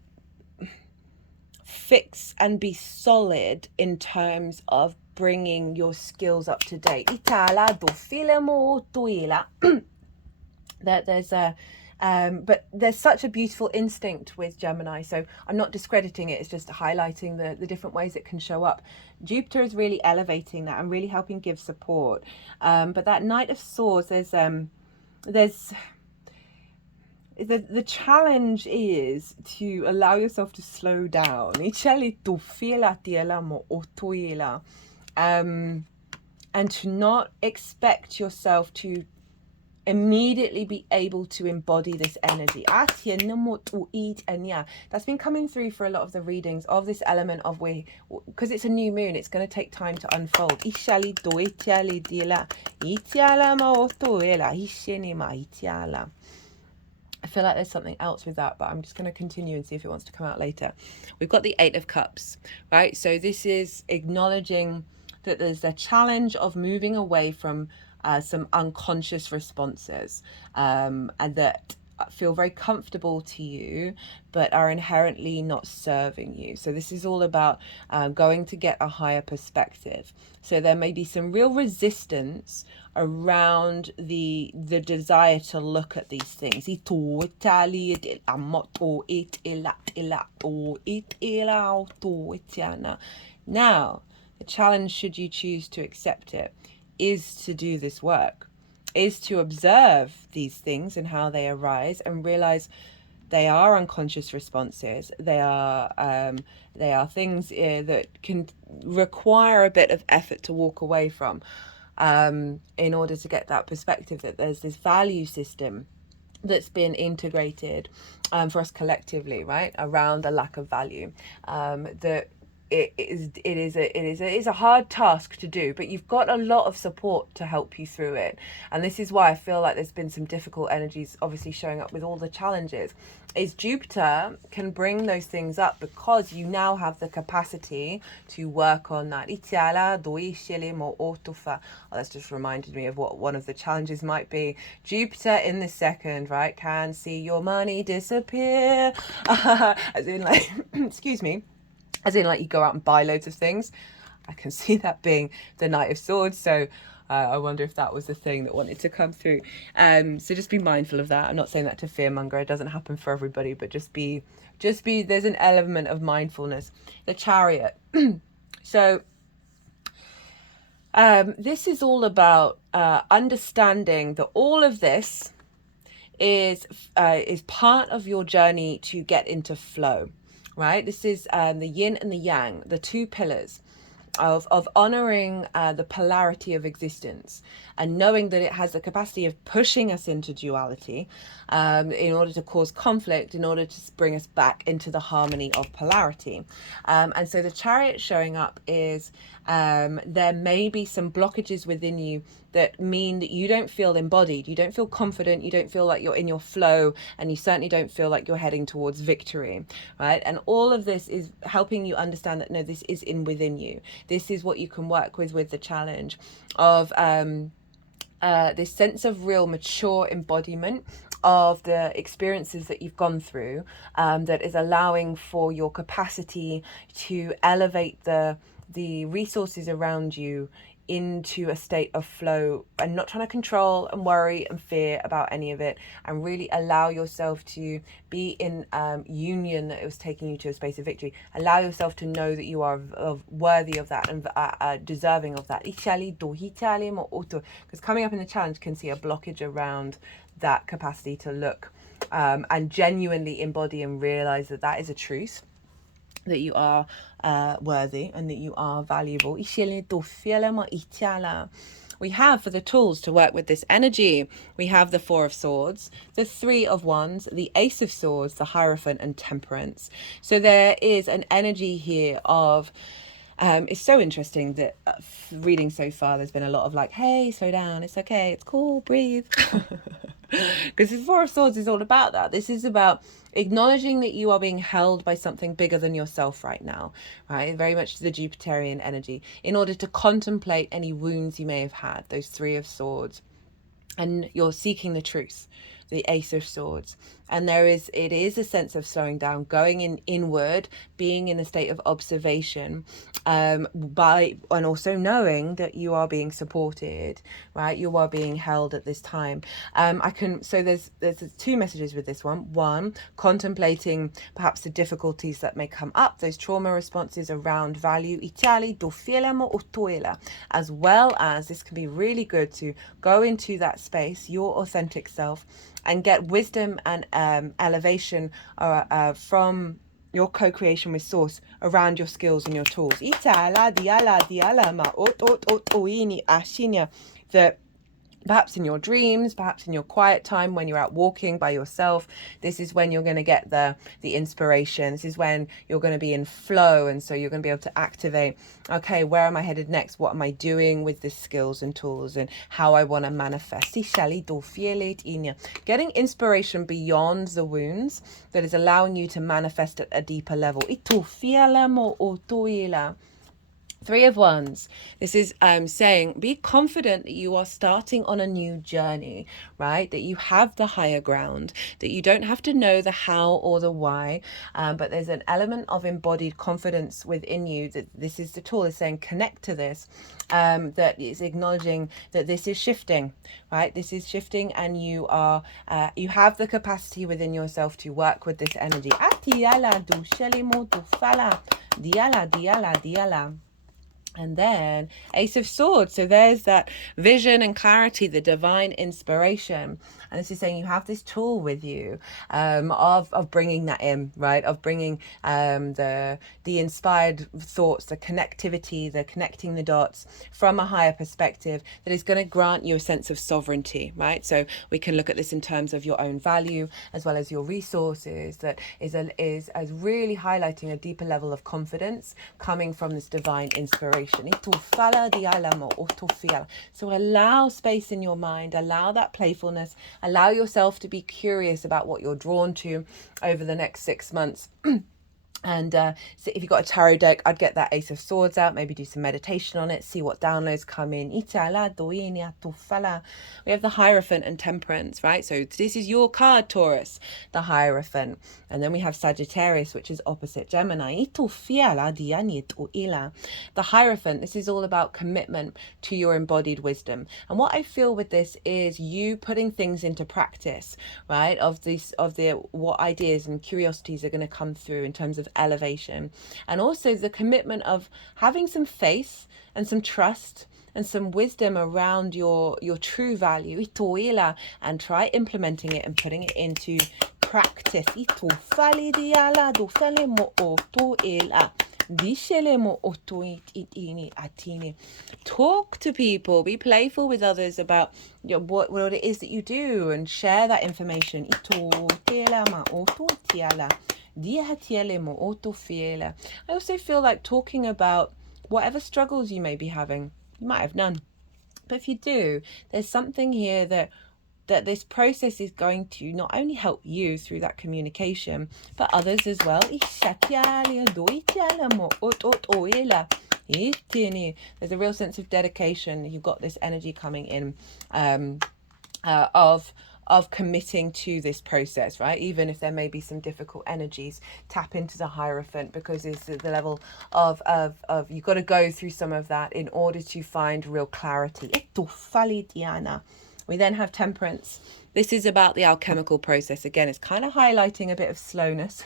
fix and be solid in terms of bringing your skills up to date. That there's but there's such a beautiful instinct with Gemini, so I'm not discrediting it, it's just highlighting the different ways it can show up. Jupiter is really elevating that and really helping give support, but that Knight of Swords, the challenge is to allow yourself to slow down, and to not expect yourself to immediately be able to embody this energy. That's been coming through for a lot of the readings of this element of because it's a new moon, it's going to take time to unfold. I feel like there's something else with that, but I'm just going to continue and see if it wants to come out later. We've got the Eight of Cups, right? So this is acknowledging that there's a challenge of moving away from some unconscious responses and that feel very comfortable to you but are inherently not serving you. So this is all about going to get a higher perspective. So there may be some real resistance around the desire to look at these things. Now, the challenge, should you choose to accept it, is to do this work, is to observe these things and how they arise and realize they are unconscious responses. They are things that can require a bit of effort to walk away from in order to get that perspective that there's this value system that's been integrated for us collectively, right, around a lack of value, that it is a hard task to do, but you've got a lot of support to help you through it. And this is why I feel like there's been some difficult energies obviously showing up with all the challenges, is Jupiter can bring those things up because you now have the capacity to work on that. That's just reminded me of what one of the challenges might be. Jupiter in the second, right, can see your money disappear. As in, like, excuse me, as in, like, you go out and buy loads of things. I can see that being the Knight of Swords. So I wonder if that was the thing that wanted to come through. So just be mindful of that. I'm not saying that to fearmonger. It doesn't happen for everybody, but just be, there's an element of mindfulness. The Chariot. So this is all about understanding that all of this is part of your journey to get into flow. Right, this is the yin and the yang, the two pillars. of honoring the polarity of existence and knowing that it has the capacity of pushing us into duality in order to cause conflict, in order to bring us back into the harmony of polarity. And so the Chariot showing up is there may be some blockages within you that mean that you don't feel embodied, you don't feel confident, you don't feel like you're in your flow, and you certainly don't feel like you're heading towards victory, right? And all of this is helping you understand that no, this is in within you. This is what you can work with the challenge of this sense of real mature embodiment of the experiences that you've gone through, that is allowing for your capacity to elevate the resources around you into a state of flow, and not trying to control and worry and fear about any of it, and really allow yourself to be in union that it was taking you to a space of victory. Allow yourself to know that you are worthy of that and deserving of that. Because coming up in the challenge can see a blockage around that capacity to look and genuinely embody and realize that that is a truth, that you are worthy and that you are valuable. We have, for the tools to work with this energy, we have the Four of Swords, the Three of Wands, the Ace of Swords, the Hierophant, and Temperance. So there is an energy here of it's so interesting that reading so far, there's been a lot of like, hey, slow down, it's okay, it's cool, breathe. Because the Four of Swords is all about that. This is about acknowledging that you are being held by something bigger than yourself right now, right? Very much the Jupiterian energy, in order to contemplate any wounds you may have had, those Three of Swords. And you're seeking the truth, the Ace of Swords. And it is a sense of slowing down, going inward, being in a state of observation, and also knowing that you are being supported, right? You are being held at this time. So there's two messages with this one. One, contemplating perhaps the difficulties that may come up, those trauma responses around value, as well as this can be really good to go into that space, your authentic self, and get wisdom and elevation from your co-creation with Source around your skills and your tools. That perhaps in your dreams, perhaps in your quiet time when you're out walking by yourself, this is when you're going to get the inspiration. This is when you're going to be in flow, and so you're going to be able to activate, okay, where am I headed next? What am I doing with the skills and tools, and how I want to manifest? Getting inspiration beyond the wounds that is allowing you to manifest at a deeper level. Three of Wands. This is saying, be confident that you are starting on a new journey, right? That you have the higher ground, that you don't have to know the how or the why, but there's an element of embodied confidence within you. That this is the tool is saying, connect to this, that is acknowledging that this is shifting, right? This is shifting, and you have the capacity within yourself to work with this energy. And then Ace of Swords. So there's that vision and clarity, the divine inspiration. And this is saying you have this tool with you of bringing that in, right? Of bringing the inspired thoughts, the connectivity, the connecting the dots from a higher perspective that is going to grant you a sense of sovereignty, right? So we can look at this in terms of your own value as well as your resources. That is really highlighting a deeper level of confidence coming from this divine inspiration. So allow space in your mind, allow that playfulness, allow yourself to be curious about what you're drawn to over the next 6 months. And so if you've got a tarot deck, I'd get that Ace of Swords out, maybe do some meditation on it, see what downloads come in. We have the Hierophant and Temperance, right? So this is your card, Taurus, the Hierophant. And then we have Sagittarius, which is opposite Gemini. The Hierophant, this is all about commitment to your embodied wisdom. And what I feel with this is you putting things into practice, right? What ideas and curiosities are going to come through in terms of elevation, and also the commitment of having some faith and some trust and some wisdom around your true value, and try implementing it and putting it into practice. Talk to people, be playful with others about what it is that you do, and share that information. I also feel like talking about whatever struggles you may be having. You might have none, but if you do, there's something here that this process is going to not only help you through that communication, but others as well. There's a real sense of dedication. You've got this energy coming in of committing to this process, right? Even if there may be some difficult energies, tap into the Hierophant, because it's the level of you've got to go through some of that in order to find real clarity. We then have Temperance. This is about the alchemical process. Again, it's kind of highlighting a bit of slowness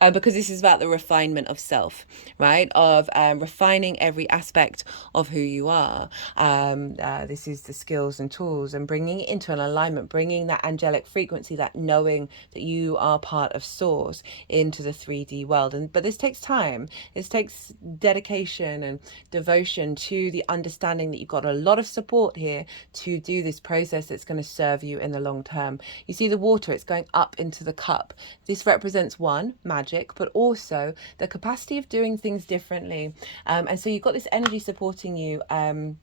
because this is about the refinement of self, right? Of refining every aspect of who you are. This is the skills and tools, and bringing it into an alignment, bringing that angelic frequency, that knowing that you are part of Source into the 3D world. But this takes time. This takes dedication and devotion to the understanding that you've got a lot of support here to do this process that's going to serve you in the long term. You see the water, it's going up into the cup. This represents one, magic, but also the capacity of doing things differently. And so you've got this energy supporting you in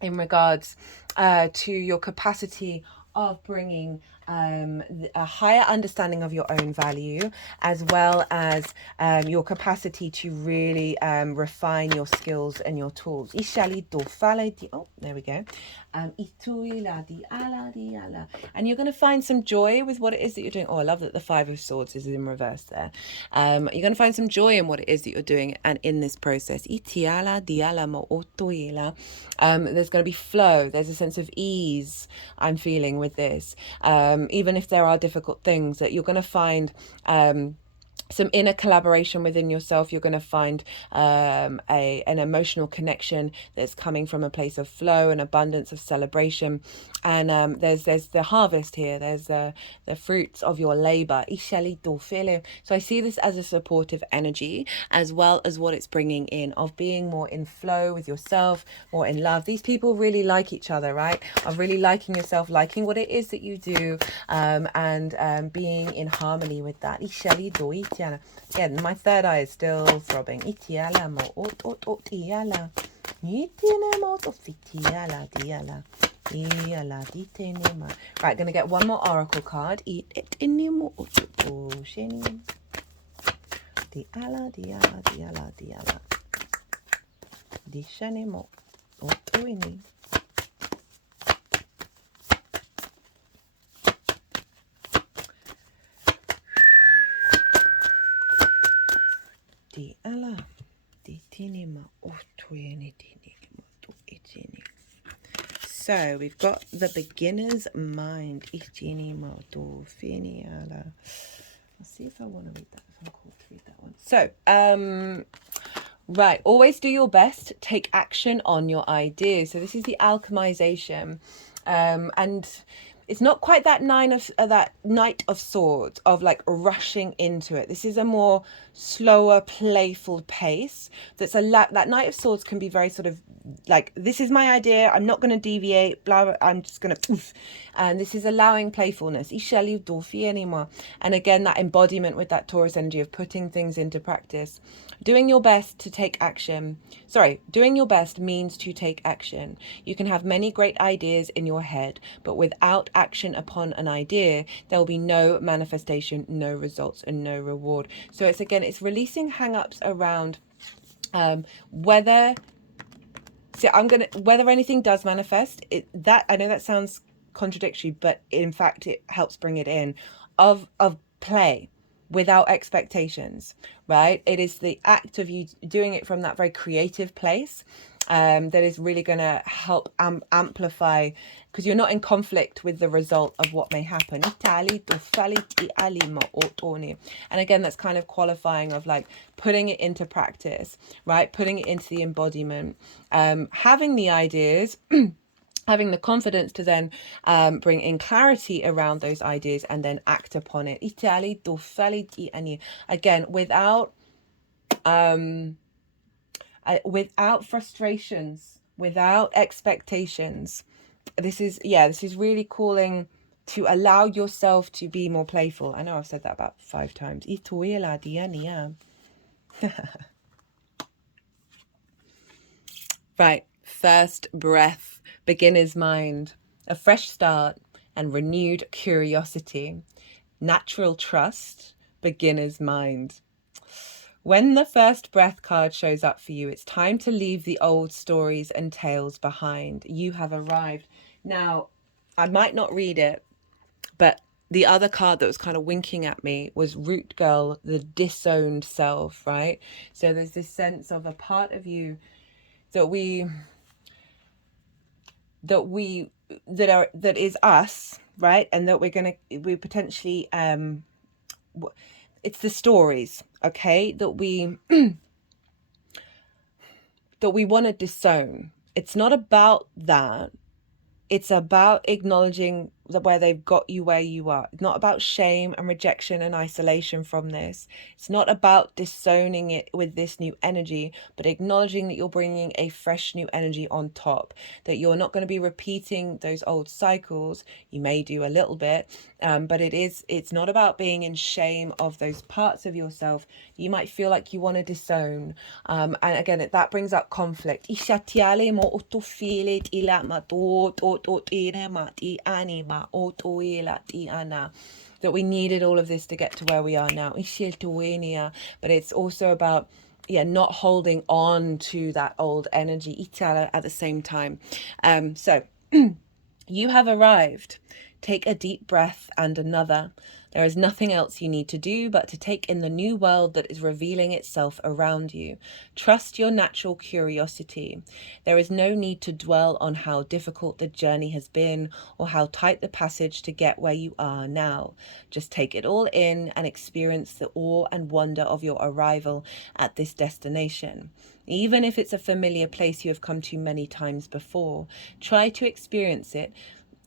regards to your capacity of bringing a higher understanding of your own value, as well as your capacity to really refine your skills and your tools. Oh, there we go. And you're going to find some joy with what it is that you're doing. Oh, I love that the Five of Swords is in reverse there. You're going to find some joy in what it is that you're doing and in this process. There's going to be flow. There's a sense of ease I'm feeling with this. Even if there are difficult things, that you're going to find some inner collaboration within yourself. You're going to find an emotional connection that's coming from a place of flow and abundance, of celebration. And there's the harvest here. There's the fruits of your labor. So I see this as a supportive energy, as well as what it's bringing in of being more in flow with yourself, more in love. These people really like each other, right? Of really liking yourself, liking what it is that you do, and being in harmony with that. Again, my third eye is still throbbing. Right, gonna get one more oracle card. So we've got the beginner's mind. I'll see if I want to read that, if I'm called to read that one. So, right, always do your best. Take action on your ideas. So this is the alchemization. And it's not quite that that Knight of Swords of like rushing into it. This is a more slower, playful pace. That Knight of Swords can be very sort of like, this is my idea, I'm not going to deviate, blah, blah, I'm just going to poof. And this is allowing playfulness. And again, that embodiment with that Taurus energy of putting things into practice. Doing your best to take action. Doing your best means to take action. You can have many great ideas in your head, but without action upon an idea, there will be no manifestation, no results, and no reward. So it's releasing hang-ups around whether anything does manifest. I know that sounds contradictory, but in fact it helps bring it in of play without expectations, right? It is the act of you doing it from that very creative place that is really going to help amplify, because you're not in conflict with the result of what may happen. And again, that's kind of qualifying of like putting it into practice, right? Putting it into the embodiment, having the ideas, having the confidence to then bring in clarity around those ideas and then act upon it. Again, without without frustrations, without expectations. This is really calling to allow yourself to be more playful. I know I've said that about 5 times. Right, first breath, beginner's mind, a fresh start and renewed curiosity, natural trust, beginner's mind. When the first breath card shows up for you, it's time to leave the old stories and tales behind. You have arrived. Now, I might not read it, but the other card that was kind of winking at me was Root Girl, the disowned self, right? So there's this sense of a part of you that is us, right? And that we potentially it's the stories, okay, that we that we want to disown. It's not about that. It's about acknowledging where they've got you where you are. It's not about shame and rejection and isolation from this. It's not about disowning it with this new energy, but acknowledging that you're bringing a fresh new energy on top, that you're not going to be repeating those old cycles. You may do a little bit, but it's not about being in shame of those parts of yourself you might feel like you want to disown. And again, that brings up conflict. That we needed all of this to get to where we are now. But it's also about not holding on to that old energy at the same time. So you have arrived. Take a deep breath and another. There is nothing else you need to do but to take in the new world that is revealing itself around you. Trust your natural curiosity. There is no need to dwell on how difficult the journey has been or how tight the passage to get where you are now. Just take it all in and experience the awe and wonder of your arrival at this destination. Even if it's a familiar place you have come to many times before, try to experience it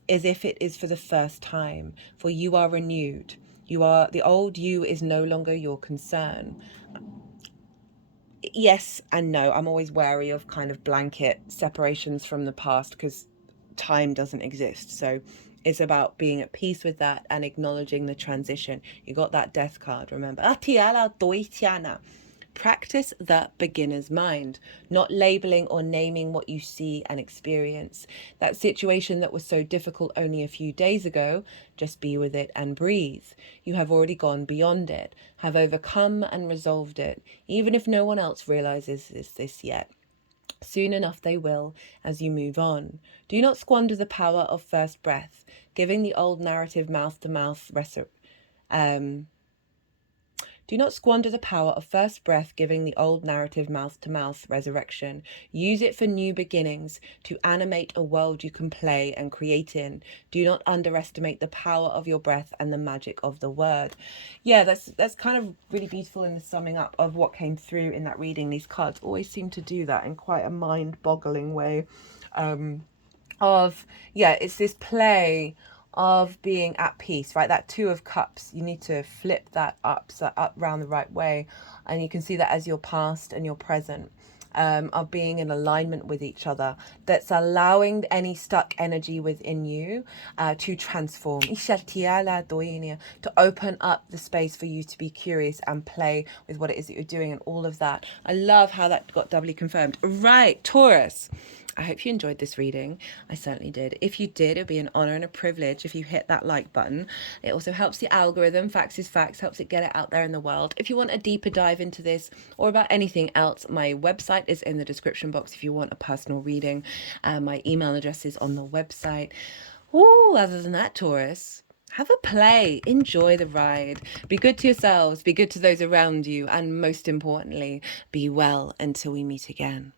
as if it is for the first time, for you are renewed. The old you is no longer your concern. Yes and no. I'm always wary of kind of blanket separations from the past because time doesn't exist. So it's about being at peace with that and acknowledging the transition. You got that death card, remember? Practice the beginner's mind, not labeling or naming what you see and experience. That situation that was so difficult only a few days ago, just be with it and breathe. You have already gone beyond it, have overcome and resolved it, even if no one else realizes this yet. Soon enough they will, as you move on. Do not squander the power of first breath, giving the old narrative mouth-to-mouth Do not squander the power of first breath, giving the old narrative mouth-to-mouth resurrection. Use it for new beginnings, to animate a world you can play and create in. Do not underestimate the power of your breath and the magic of the word. Yeah, that's kind of really beautiful in the summing up of what came through in that reading. These cards always seem to do that in quite a mind-boggling way. It's this play of being at peace, right? That 2 of Cups, you need to flip that up, so up round the right way, and you can see that as your past and your present are being in alignment with each other. That's allowing any stuck energy within you to transform, to open up the space for you to be curious and play with what it is that you're doing and all of that. I love how that got doubly confirmed. Right, Taurus. I hope you enjoyed this reading. I certainly did. If you did, it'd be an honor and a privilege if you hit that like button. It also helps the algorithm. Facts is facts, helps it get it out there in the world. If you want a deeper dive into this or about anything else, my website is in the description box if you want a personal reading. My email address is on the website. Ooh, other than that, Taurus, have a play, enjoy the ride, be good to yourselves, be good to those around you, and most importantly, be well until we meet again.